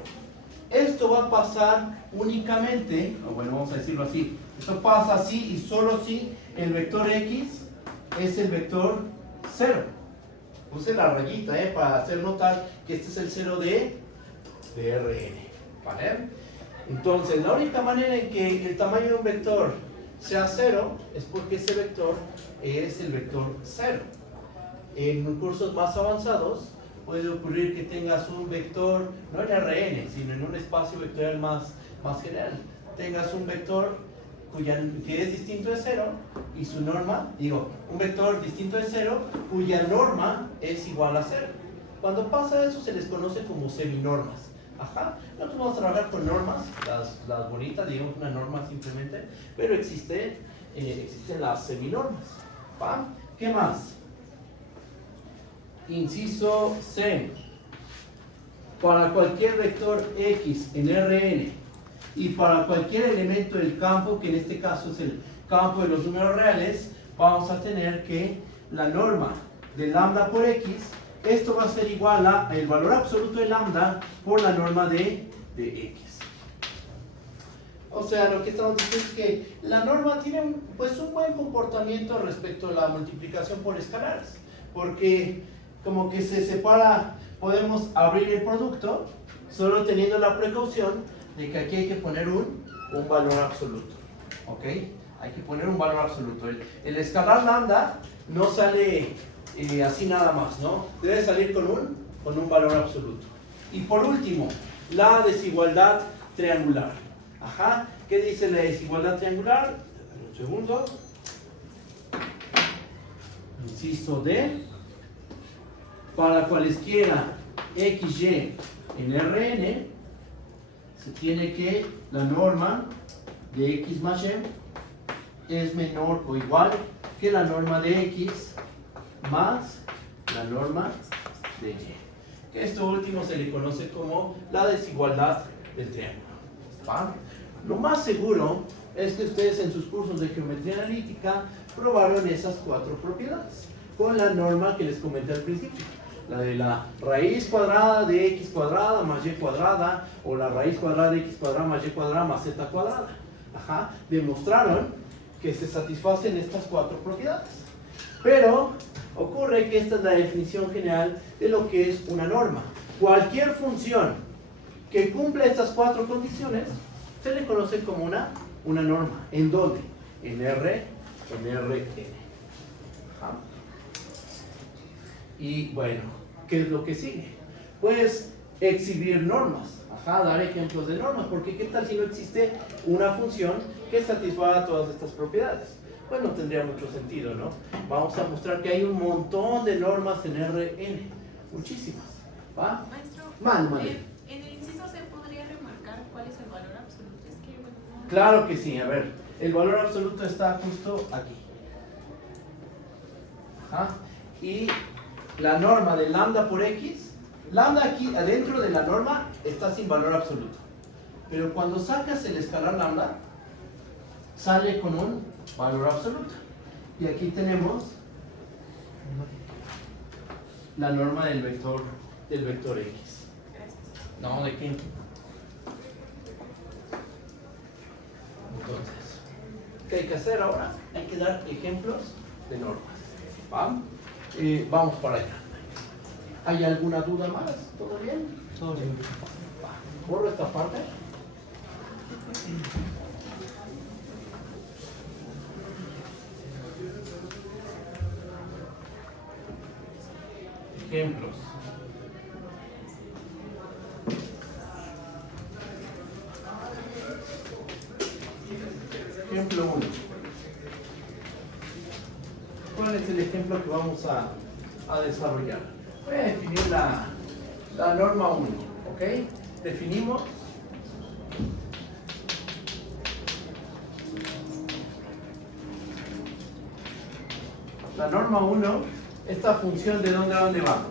Esto va a pasar únicamente, bueno, vamos a decirlo así, esto pasa así y solo si el vector X es el vector 0. Puse la rayita para hacer notar que este es el 0 de Rn. ¿Vale? Entonces, la única manera en que el tamaño de un vector sea 0 es porque ese vector es el vector 0. En cursos más avanzados puede ocurrir que tengas un vector, no en Rn, sino en un espacio vectorial más general. Tengas un vector que es distinto de 0 y su norma, un vector distinto de 0 cuya norma es igual a 0. Cuando pasa eso se les conoce como seminormas. Ajá. Nosotros vamos a trabajar con normas, las bonitas, digamos una norma simplemente, pero existen las seminormas. ¿Va? ¿Qué más? Inciso C. Para cualquier vector X en Rn y para cualquier elemento del campo, que en este caso es el campo de los números reales, vamos a tener que la norma de lambda por X, esto va a ser igual a el valor absoluto de lambda por la norma de X. O sea, lo que estamos diciendo es que la norma tiene un buen comportamiento respecto a la multiplicación por escalares, porque como que se separa, podemos abrir el producto solo teniendo la precaución de que aquí hay que poner un valor absoluto. ¿Ok? Hay que poner un valor absoluto. El escalar lambda no sale así nada más, ¿no? Debe salir con un valor absoluto. Y por último, la desigualdad triangular. Ajá. ¿Qué dice la desigualdad triangular? Un segundo. Inciso D. Para cualesquiera XY en Rn, se tiene que la norma de X más Y es menor o igual que la norma de X más la norma de Y. Esto último se le conoce como la desigualdad del triángulo. ¿Va? Lo más seguro es que ustedes en sus cursos de geometría analítica probaron esas 4 propiedades con la norma que les comenté al principio. La de la raíz cuadrada de x cuadrada más y cuadrada, o la raíz cuadrada de x cuadrada más y cuadrada más z cuadrada. Ajá. Demostraron que se satisfacen estas 4 propiedades. Pero ocurre que esta es la definición general de lo que es una norma. Cualquier función que cumpla estas 4 condiciones se le conoce como una norma. ¿En dónde? En Rn. Ajá. Y bueno, ¿qué es lo que sigue? Pues exhibir normas. Ajá, dar ejemplos de normas, porque ¿qué tal si no existe una función que satisfaga todas estas propiedades? Pues no tendría mucho sentido, ¿no? Vamos a mostrar que hay un montón de normas en Rn, muchísimas. ¿Va? Maestro, en el inciso C podría remarcar cuál es el valor absoluto. Es que, bueno, no... Claro que sí, a ver, el valor absoluto está justo aquí. Ajá. Y la norma de lambda por x, lambda aquí adentro de la norma está sin valor absoluto, pero cuando sacas el escalar lambda sale con un valor absoluto. Y aquí tenemos la norma del vector x. No, ¿de qué? Entonces, ¿qué hay que hacer ahora? Hay que dar ejemplos de normas. ¿Va? Vamos para allá. ¿Hay alguna duda más? ¿Todo bien? Todo bien. Borro esta parte. ejemplos. Ejemplo 1. ¿Cuál es el ejemplo que vamos a desarrollar? Voy a definir la norma 1, ¿ok? Definimos la norma 1, esta función de dónde a dónde va.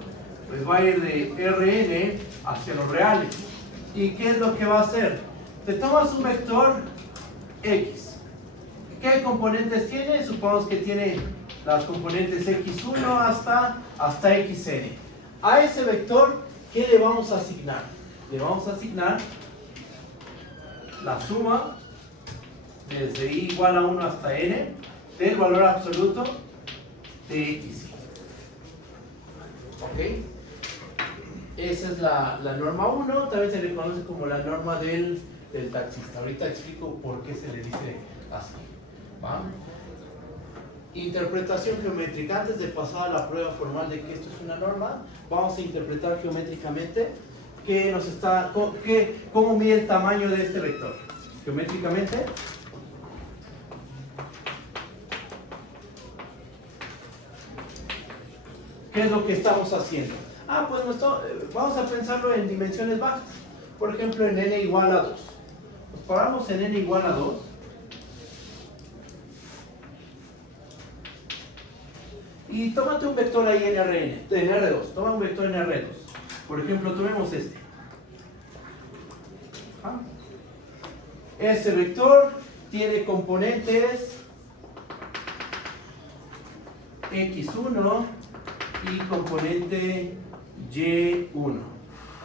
Pues va a ir de Rn hacia los reales. ¿Y qué es lo que va a hacer? Te tomas un vector X. ¿Qué componentes tiene? Supongamos que tiene las componentes x1 hasta xn. A ese vector, ¿qué le vamos a asignar? Le vamos a asignar la suma desde i igual a 1 hasta n del valor absoluto de x. ¿Ok? Esa es la norma 1, también se le conoce como la norma del taxista. Ahorita explico por qué se le dice así. ¿Va? Interpretación geométrica. Antes de pasar a la prueba formal de que esto es una norma, vamos a interpretar geométricamente cómo mide el tamaño de este vector. Geométricamente, ¿qué es lo que estamos haciendo? Pues vamos a pensarlo en dimensiones bajas. Por ejemplo, en n igual a 2. Nos paramos en n igual a 2. Y tómate un vector ahí en R2. Toma un vector en R2. Por ejemplo, tomemos este. Este vector tiene componentes x1 y componente y1.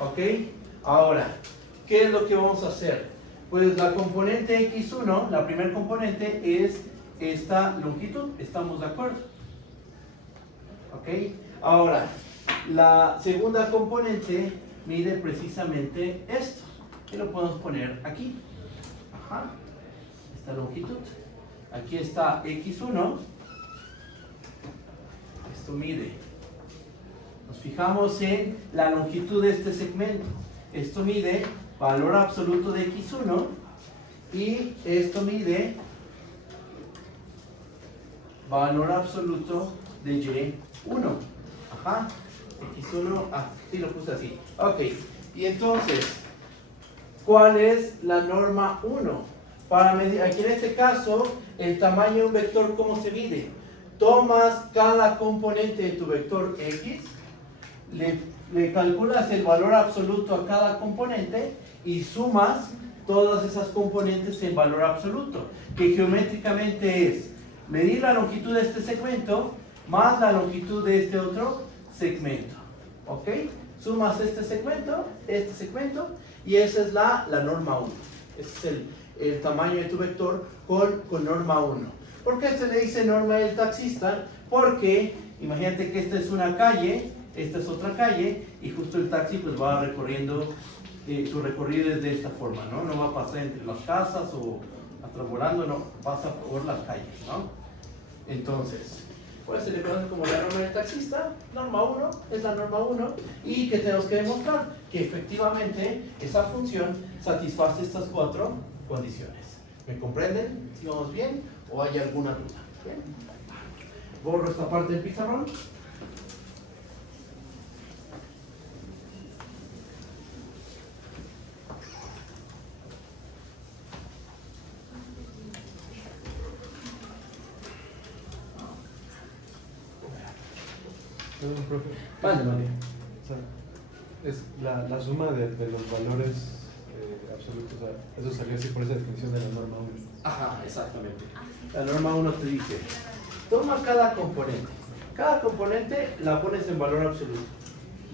¿Ok? Ahora, ¿qué es lo que vamos a hacer? Pues la componente x1, la primer componente es esta longitud. ¿Estamos de acuerdo? ¿Ok? Ahora, la segunda componente mide precisamente esto. Y lo podemos poner aquí. Ajá. Esta longitud. Aquí está x1. Esto mide. Nos fijamos en la longitud de este segmento. Esto mide valor absoluto de x1. Y esto mide valor absoluto de y1. Ajá. x1, sí lo puse así. Ok. Y entonces, ¿cuál es la norma 1? Para medir, aquí en este caso, el tamaño de un vector, ¿cómo se mide? Tomas cada componente de tu vector x, le calculas el valor absoluto a cada componente y sumas todas esas componentes en valor absoluto, que geométricamente es medir la longitud de este segmento más la longitud de este otro segmento. ¿Ok? Sumas este segmento, y esa es la norma 1. Ese es el tamaño de tu vector con norma 1. ¿Por qué se le dice norma del taxista? Porque imagínate que esta es una calle, esta es otra calle, y justo el taxi pues va recorriendo, su recorrido es de esta forma, ¿no? No va a pasar entre las casas o volando, no, pasa por las calles, ¿no? Entonces, pues se le conoce como la norma del taxista. Norma 1 es la norma 1, y que tenemos que demostrar que efectivamente esa función satisface estas 4 condiciones. ¿Me comprenden? ¿Si vamos bien o hay alguna duda? ¿Bien? Borro esta parte del pizarrón. Perdón, profe. Vale. O sea, es la suma de los valores absolutos. O sea, eso salió así por esa definición de la norma 1. Ajá, exactamente. La norma 1 te dice, toma cada componente. Cada componente la pones en valor absoluto.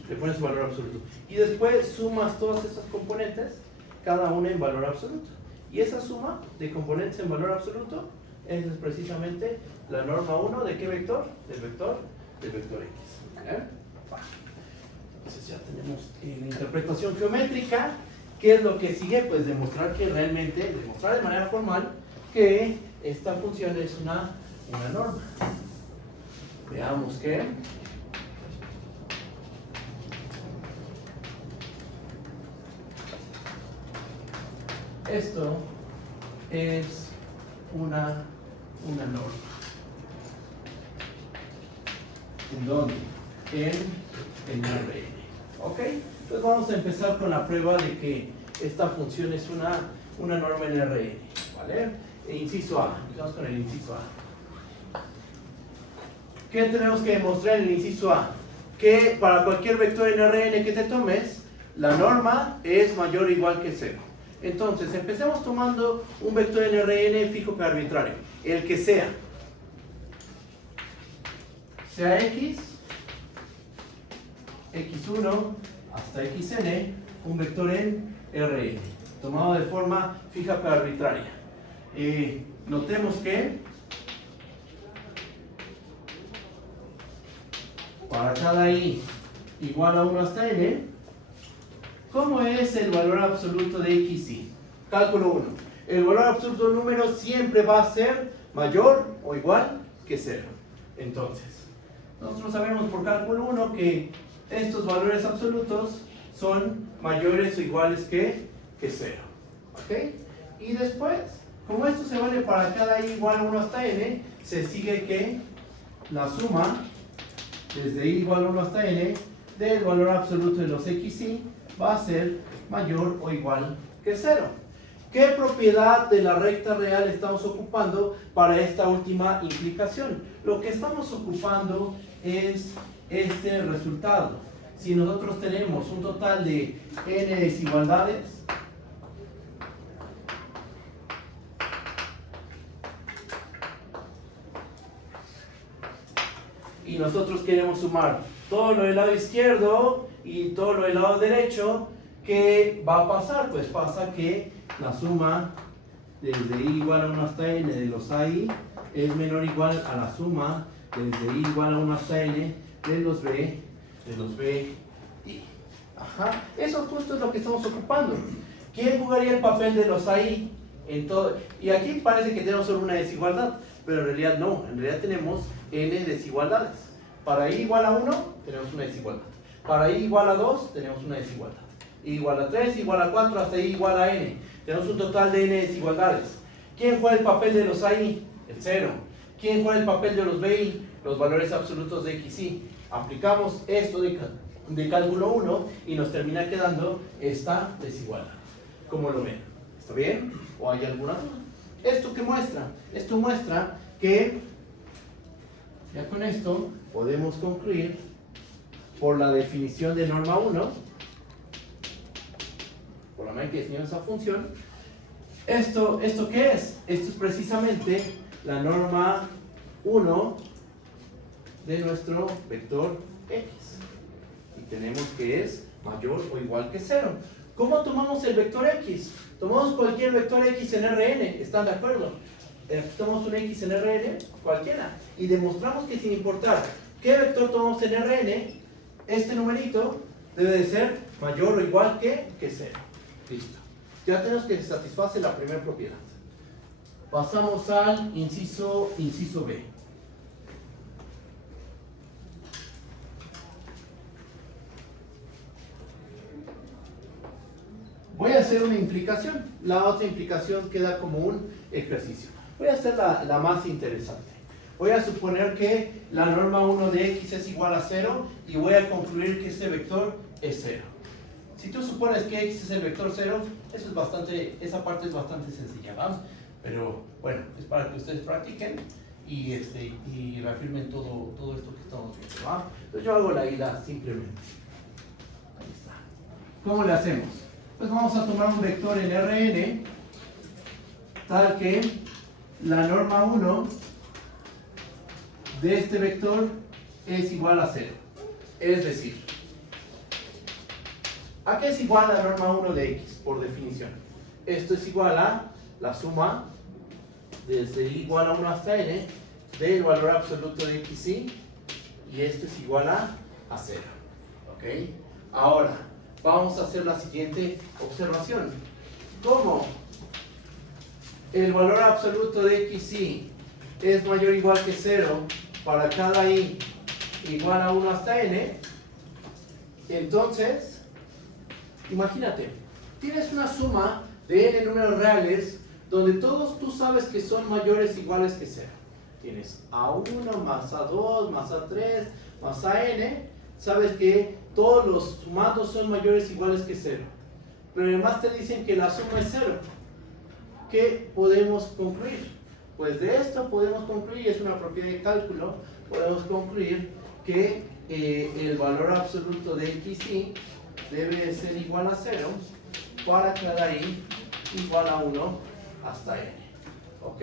Le pones en valor absoluto. Y después sumas todas esas componentes, cada una en valor absoluto. Y esa suma de componentes en valor absoluto es precisamente la norma 1 ¿de qué vector? Del vector X. Entonces ya tenemos la interpretación geométrica. ¿Qué es lo que sigue? Pues demostrar de manera formal que esta función es una norma. Veamos que Esto es una norma. ¿En dónde? En Rn. ¿Ok? Entonces vamos a empezar con la prueba de que esta función es una norma en Rn. ¿Vale? Inciso A. Empezamos con el inciso A. ¿Qué tenemos que demostrar en el inciso A? Que para cualquier vector en Rn que te tomes, la norma es mayor o igual que 0. Entonces, empecemos tomando un vector en Rn fijo pero arbitrario. El que sea. Sea x, x1 hasta xn, un vector en Rn, tomado de forma fija pero arbitraria. Notemos que para cada i igual a 1 hasta n, ¿cómo es el valor absoluto de xi? Cálculo 1. El valor absoluto del número siempre va a ser mayor o igual que 0. Entonces, nosotros sabemos por cálculo 1 que estos valores absolutos son mayores o iguales que 0. ¿Ok? Y después, como esto se vale para cada i igual a 1 hasta n, se sigue que la suma desde i igual a 1 hasta n del valor absoluto de los xi va a ser mayor o igual que 0. ¿Qué propiedad de la recta real estamos ocupando para esta última implicación? Lo que estamos ocupando es este resultado. Si nosotros tenemos un total de n desigualdades, y nosotros queremos sumar todo lo del lado izquierdo y todo lo del lado derecho, ¿qué va a pasar? Pues pasa que la suma desde i igual a 1 hasta n de los ai es menor o igual a la suma desde i igual a 1 hasta n de los b i. Ajá, eso justo es lo que estamos ocupando. ¿Quién jugaría el papel de los ai en todo? Y aquí parece que tenemos solo una desigualdad, pero en realidad no, en realidad tenemos n desigualdades. Para i igual a 1 tenemos una desigualdad. Para i igual a 2 tenemos una desigualdad. I igual a 3, igual a 4, hasta i igual a n. Tenemos un total de n desigualdades. ¿Quién juega el papel de los ai? El 0. ¿Quién juega el papel de los bi? Los valores absolutos de xi. Aplicamos esto de cálculo 1 y nos termina quedando esta desigualdad. ¿Cómo lo ven? ¿Está bien? ¿O hay alguna duda? ¿Esto qué muestra? Esto muestra que ya con esto podemos concluir por la definición de norma 1, por la manera que definimos esa función. ¿Esto qué es? Esto es precisamente la norma 1 de nuestro vector x. Y tenemos que es mayor o igual que 0. ¿Cómo tomamos el vector x? Tomamos cualquier vector x en Rn, ¿están de acuerdo? Tomamos un x en Rn, cualquiera, y demostramos que sin importar qué vector tomamos en Rn, este numerito debe de ser mayor o igual que 0. Listo. Ya tenemos que satisface la primera propiedad. Pasamos al inciso B. Voy a hacer una implicación. La otra implicación queda como un ejercicio. Voy a hacer la más interesante. Voy a suponer que la norma 1 de x es igual a 0 y voy a concluir que este vector es 0. Si tú supones que x es el vector 0, esa parte es bastante sencilla, ¿va? Pero bueno, es para que ustedes practiquen y reafirmen todo esto que estamos viendo, ¿va? Entonces yo hago la ida simplemente. Ahí está. ¿Cómo le hacemos? Pues vamos a tomar un vector en Rn tal que la norma 1 de este vector es igual a 0. Es decir, ¿a qué es igual la norma 1 de x? Por definición. Esto es igual a la suma desde i igual a 1 hasta n del valor absoluto de xi, y esto es igual a 0. ¿Ok? Ahora, vamos a hacer la siguiente observación. ¿Cómo el valor absoluto de xi es mayor o igual que 0 para cada i igual a 1 hasta n? Entonces, imagínate, tienes una suma de n números reales donde todos tú sabes que son mayores o iguales que 0. Tienes A1 más A2 más A3 más AN. Sabes que todos los sumados son mayores o iguales que 0. Pero además te dicen que la suma es 0. ¿Qué podemos concluir? Pues de esto podemos concluir, es una propiedad de cálculo, podemos concluir que el valor absoluto de xy debe ser igual a 0 para cada i igual a 1 hasta n. ¿Ok?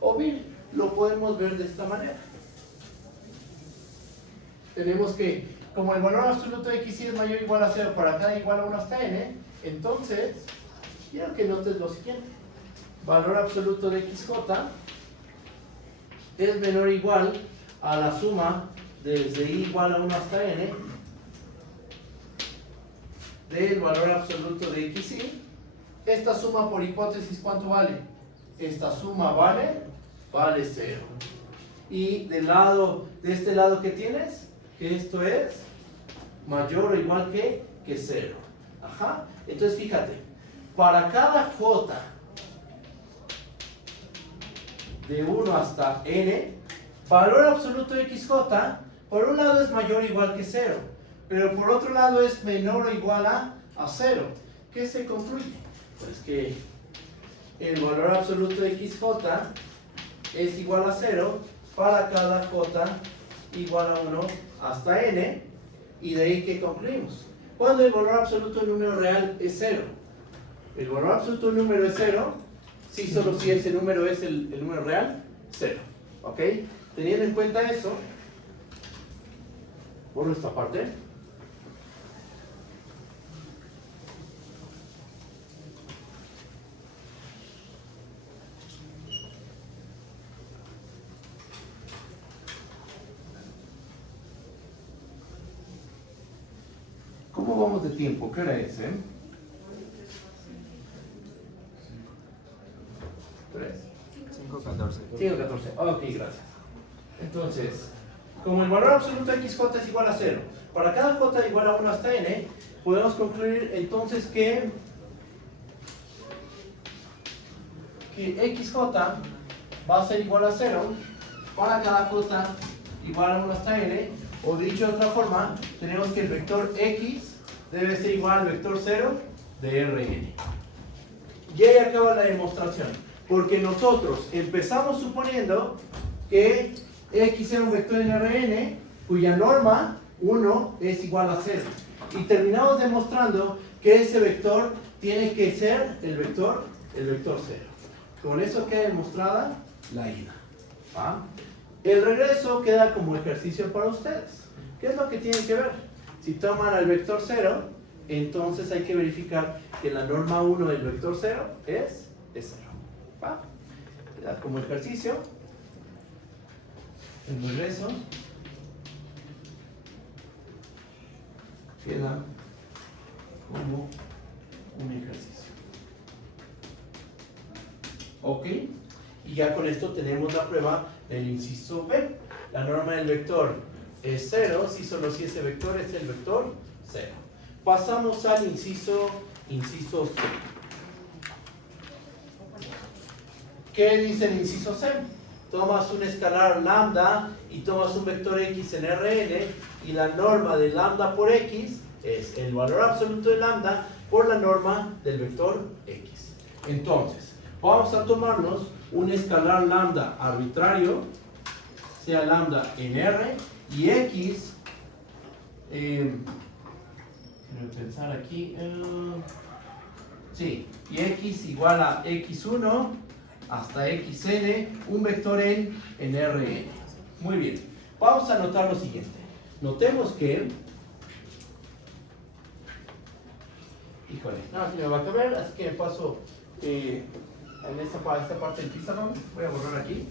O bien, lo podemos ver de esta manera. Tenemos que, como el valor absoluto de xy es mayor o igual a 0 para cada i igual a 1 hasta n, entonces, quiero que notes lo siguiente. Valor absoluto de xj es menor o igual a la suma desde i igual a 1 hasta n del valor absoluto de xy. Esta suma por hipótesis, ¿cuánto vale? Esta suma vale 0. Y de este lado que tienes, que esto es mayor o igual que 0. Ajá. Entonces fíjate, para cada j de 1 hasta n, valor absoluto de xj, por un lado es mayor o igual que 0, pero por otro lado es menor o igual a 0. ¿Qué se concluye? Pues que el valor absoluto de xj es igual a 0 para cada j igual a 1 hasta n, y de ahí que concluimos. Cuando el valor absoluto del número real es 0. El valor absoluto del número es 0, si solo si ese número es el número real, 0. ¿Ok? Teniendo en cuenta eso, borro esta parte. ¿Cómo vamos de tiempo? ¿Qué hora es, 5.14. 5.14. Ok, gracias. Entonces, como el valor absoluto de xj es igual a 0, para cada j igual a 1 hasta n, podemos concluir entonces que xj va a ser igual a 0 para cada j igual a 1 hasta n, o dicho de otra forma, tenemos que el vector x debe ser igual al vector 0 de Rn. Y ahí acaba la demostración, porque nosotros empezamos suponiendo que x era un vector en Rn cuya norma 1 es igual a 0, y terminamos demostrando que ese vector tiene que ser el vector 0. Con eso queda demostrada la ida. ¿Va? El regreso queda como ejercicio para ustedes. ¿Qué es lo que tienen que ver? Si toman al vector 0, entonces hay que verificar que la norma 1 del vector 0 es 0. ¿Va? Queda como ejercicio. El regreso queda como un ejercicio. ¿Ok? Y ya con esto tenemos la prueba del inciso B. La norma del vector es 0, si solo si ese vector es el vector 0. Pasamos al inciso C. ¿Qué dice el inciso C? Tomas un escalar lambda y tomas un vector x en Rn, y la norma de lambda por x es el valor absoluto de lambda por la norma del vector x. Entonces, vamos a tomarnos un escalar lambda arbitrario, sea lambda en R, y x, quiero pensar aquí, sí, y x igual a x1 hasta xn, un vector en Rn. Muy bien, vamos a notar lo siguiente. Notemos que, híjole, no, aquí me va a caber, así que me paso en esta parte del pizarrón. Voy a borrar aquí.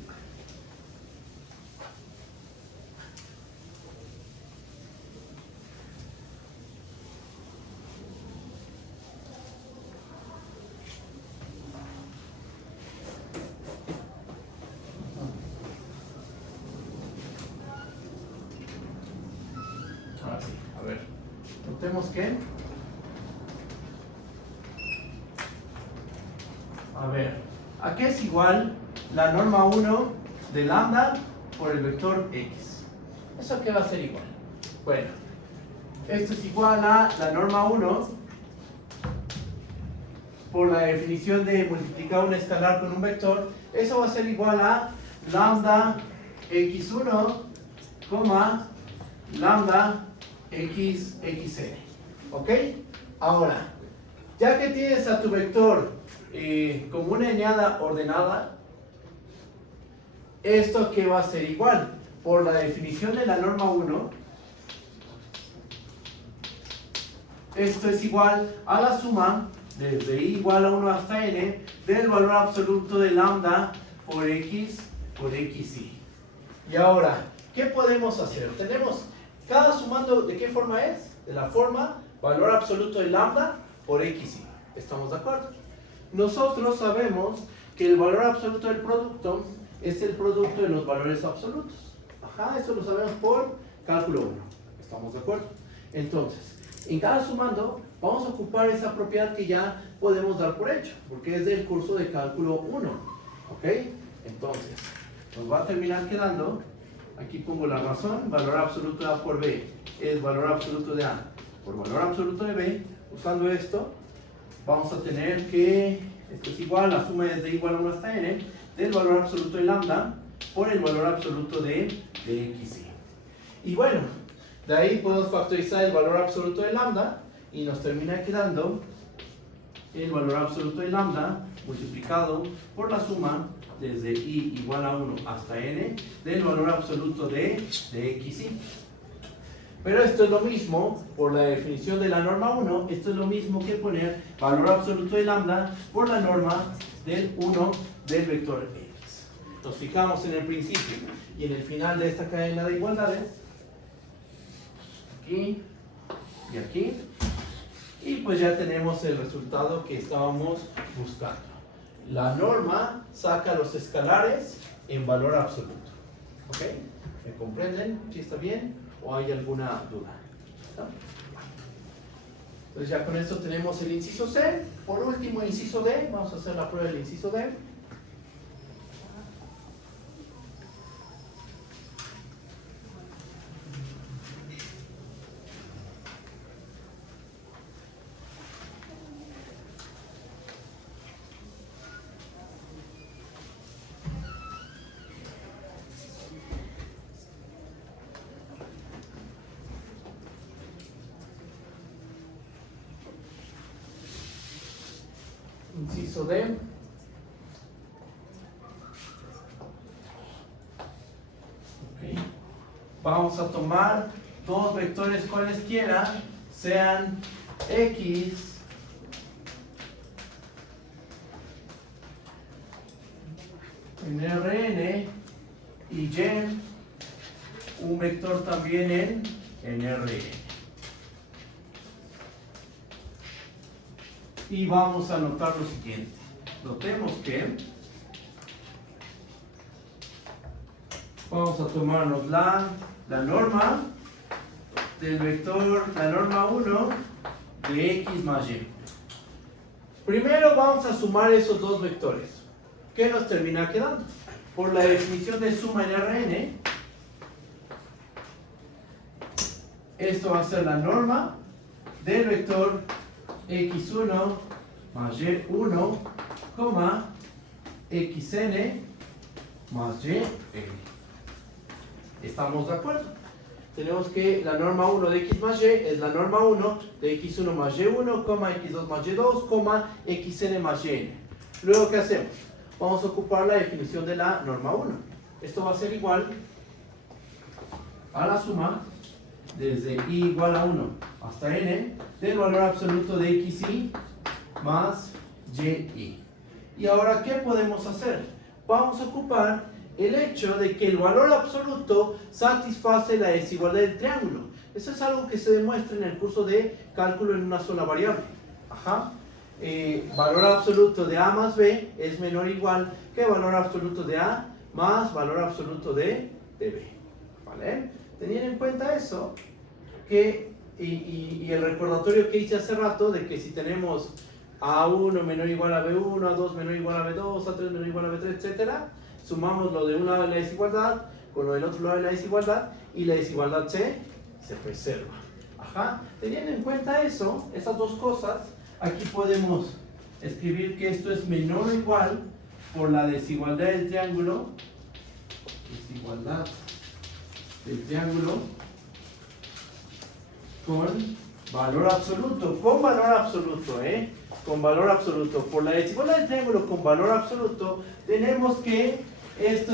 Ahora sí, a ver, notemos que A ver, ¿a qué es igual la norma 1 de lambda por el vector x? ¿Eso qué va a ser igual? Bueno, esto es igual a la norma 1 por la definición de multiplicar un escalar con un vector. Eso va a ser igual a lambda x1, lambda xn. ¿Ok? Ahora, ya que tienes a tu vector como una eneada ordenada, ¿esto qué va a ser igual? Por la definición de la norma 1, esto es igual a la suma desde i igual a 1 hasta n del valor absoluto de lambda por x por xy. Y ahora, ¿qué podemos hacer? Tenemos cada sumando, ¿de qué forma es? De la forma valor absoluto de lambda por xy. ¿Estamos de acuerdo? Nosotros sabemos que el valor absoluto del producto es el producto de los valores absolutos. Ajá, eso lo sabemos por cálculo 1. ¿Estamos de acuerdo? Entonces, en cada sumando vamos a ocupar esa propiedad que ya podemos dar por hecho, porque es del curso de cálculo 1. ¿Ok? Entonces, nos va a terminar quedando, aquí pongo la razón, valor absoluto de A por B es valor absoluto de A por valor absoluto de B. Usando esto, vamos a tener que, esto es igual, la suma es de igual a 1 hasta n, del valor absoluto de lambda por el valor absoluto de xy. Y bueno, de ahí podemos factorizar el valor absoluto de lambda y nos termina quedando el valor absoluto de lambda multiplicado por la suma desde i igual a 1 hasta n del valor absoluto de xy. Pero esto es lo mismo, por la definición de la norma 1, esto es lo mismo que poner valor absoluto de lambda por la norma del 1 del vector x. Nos fijamos en el principio y en el final de esta cadena de igualdades, aquí y aquí, y pues ya tenemos el resultado que estábamos buscando. La norma saca los escalares en valor absoluto. ¿Ok? ¿Me comprenden? ¿Sí está bien? ¿O hay alguna duda? ¿No? Entonces ya con esto tenemos el inciso C. Por último, inciso D. Vamos a hacer la prueba del inciso D. Inciso D. Okay. Vamos a tomar dos vectores cualesquiera, sean X en Rn y Y, un vector también en Rn. Y vamos a notar lo siguiente. Notemos que vamos a tomarnos la norma del vector, la norma 1 de x más y. Primero vamos a sumar esos dos vectores. ¿Qué nos termina quedando? Por la definición de suma en Rn, esto va a ser la norma del vector x1 más y1, xn más yn. ¿Estamos de acuerdo? Tenemos que la norma 1 de x más y es la norma 1 de x1 más y1, x2 más y2, xn más yn. Luego, ¿qué hacemos? Vamos a ocupar la definición de la norma 1. Esto va a ser igual a la suma desde i igual a 1 hasta n del valor absoluto de xy más yi. Y ahora, ¿qué podemos hacer? Vamos a ocupar el hecho de que el valor absoluto satisface la desigualdad del triángulo. Eso es algo que se demuestra en el curso de cálculo en una sola variable. Ajá. Valor absoluto de a más b es menor o igual que valor absoluto de a más valor absoluto de b. ¿Vale? Teniendo en cuenta eso, que, y el recordatorio que hice hace rato de que si tenemos A1 menor o igual a B1, A2 menor o igual a B2, A3 menor o igual a B3, etc. Sumamos lo de un lado de la desigualdad con lo del otro lado de la desigualdad y la desigualdad se preserva. Ajá. Teniendo en cuenta eso, esas dos cosas, aquí podemos escribir que esto es menor o igual por la desigualdad del triángulo, con valor absoluto, con valor absoluto. Por la desigualdad del triángulo con valor absoluto, tenemos que esto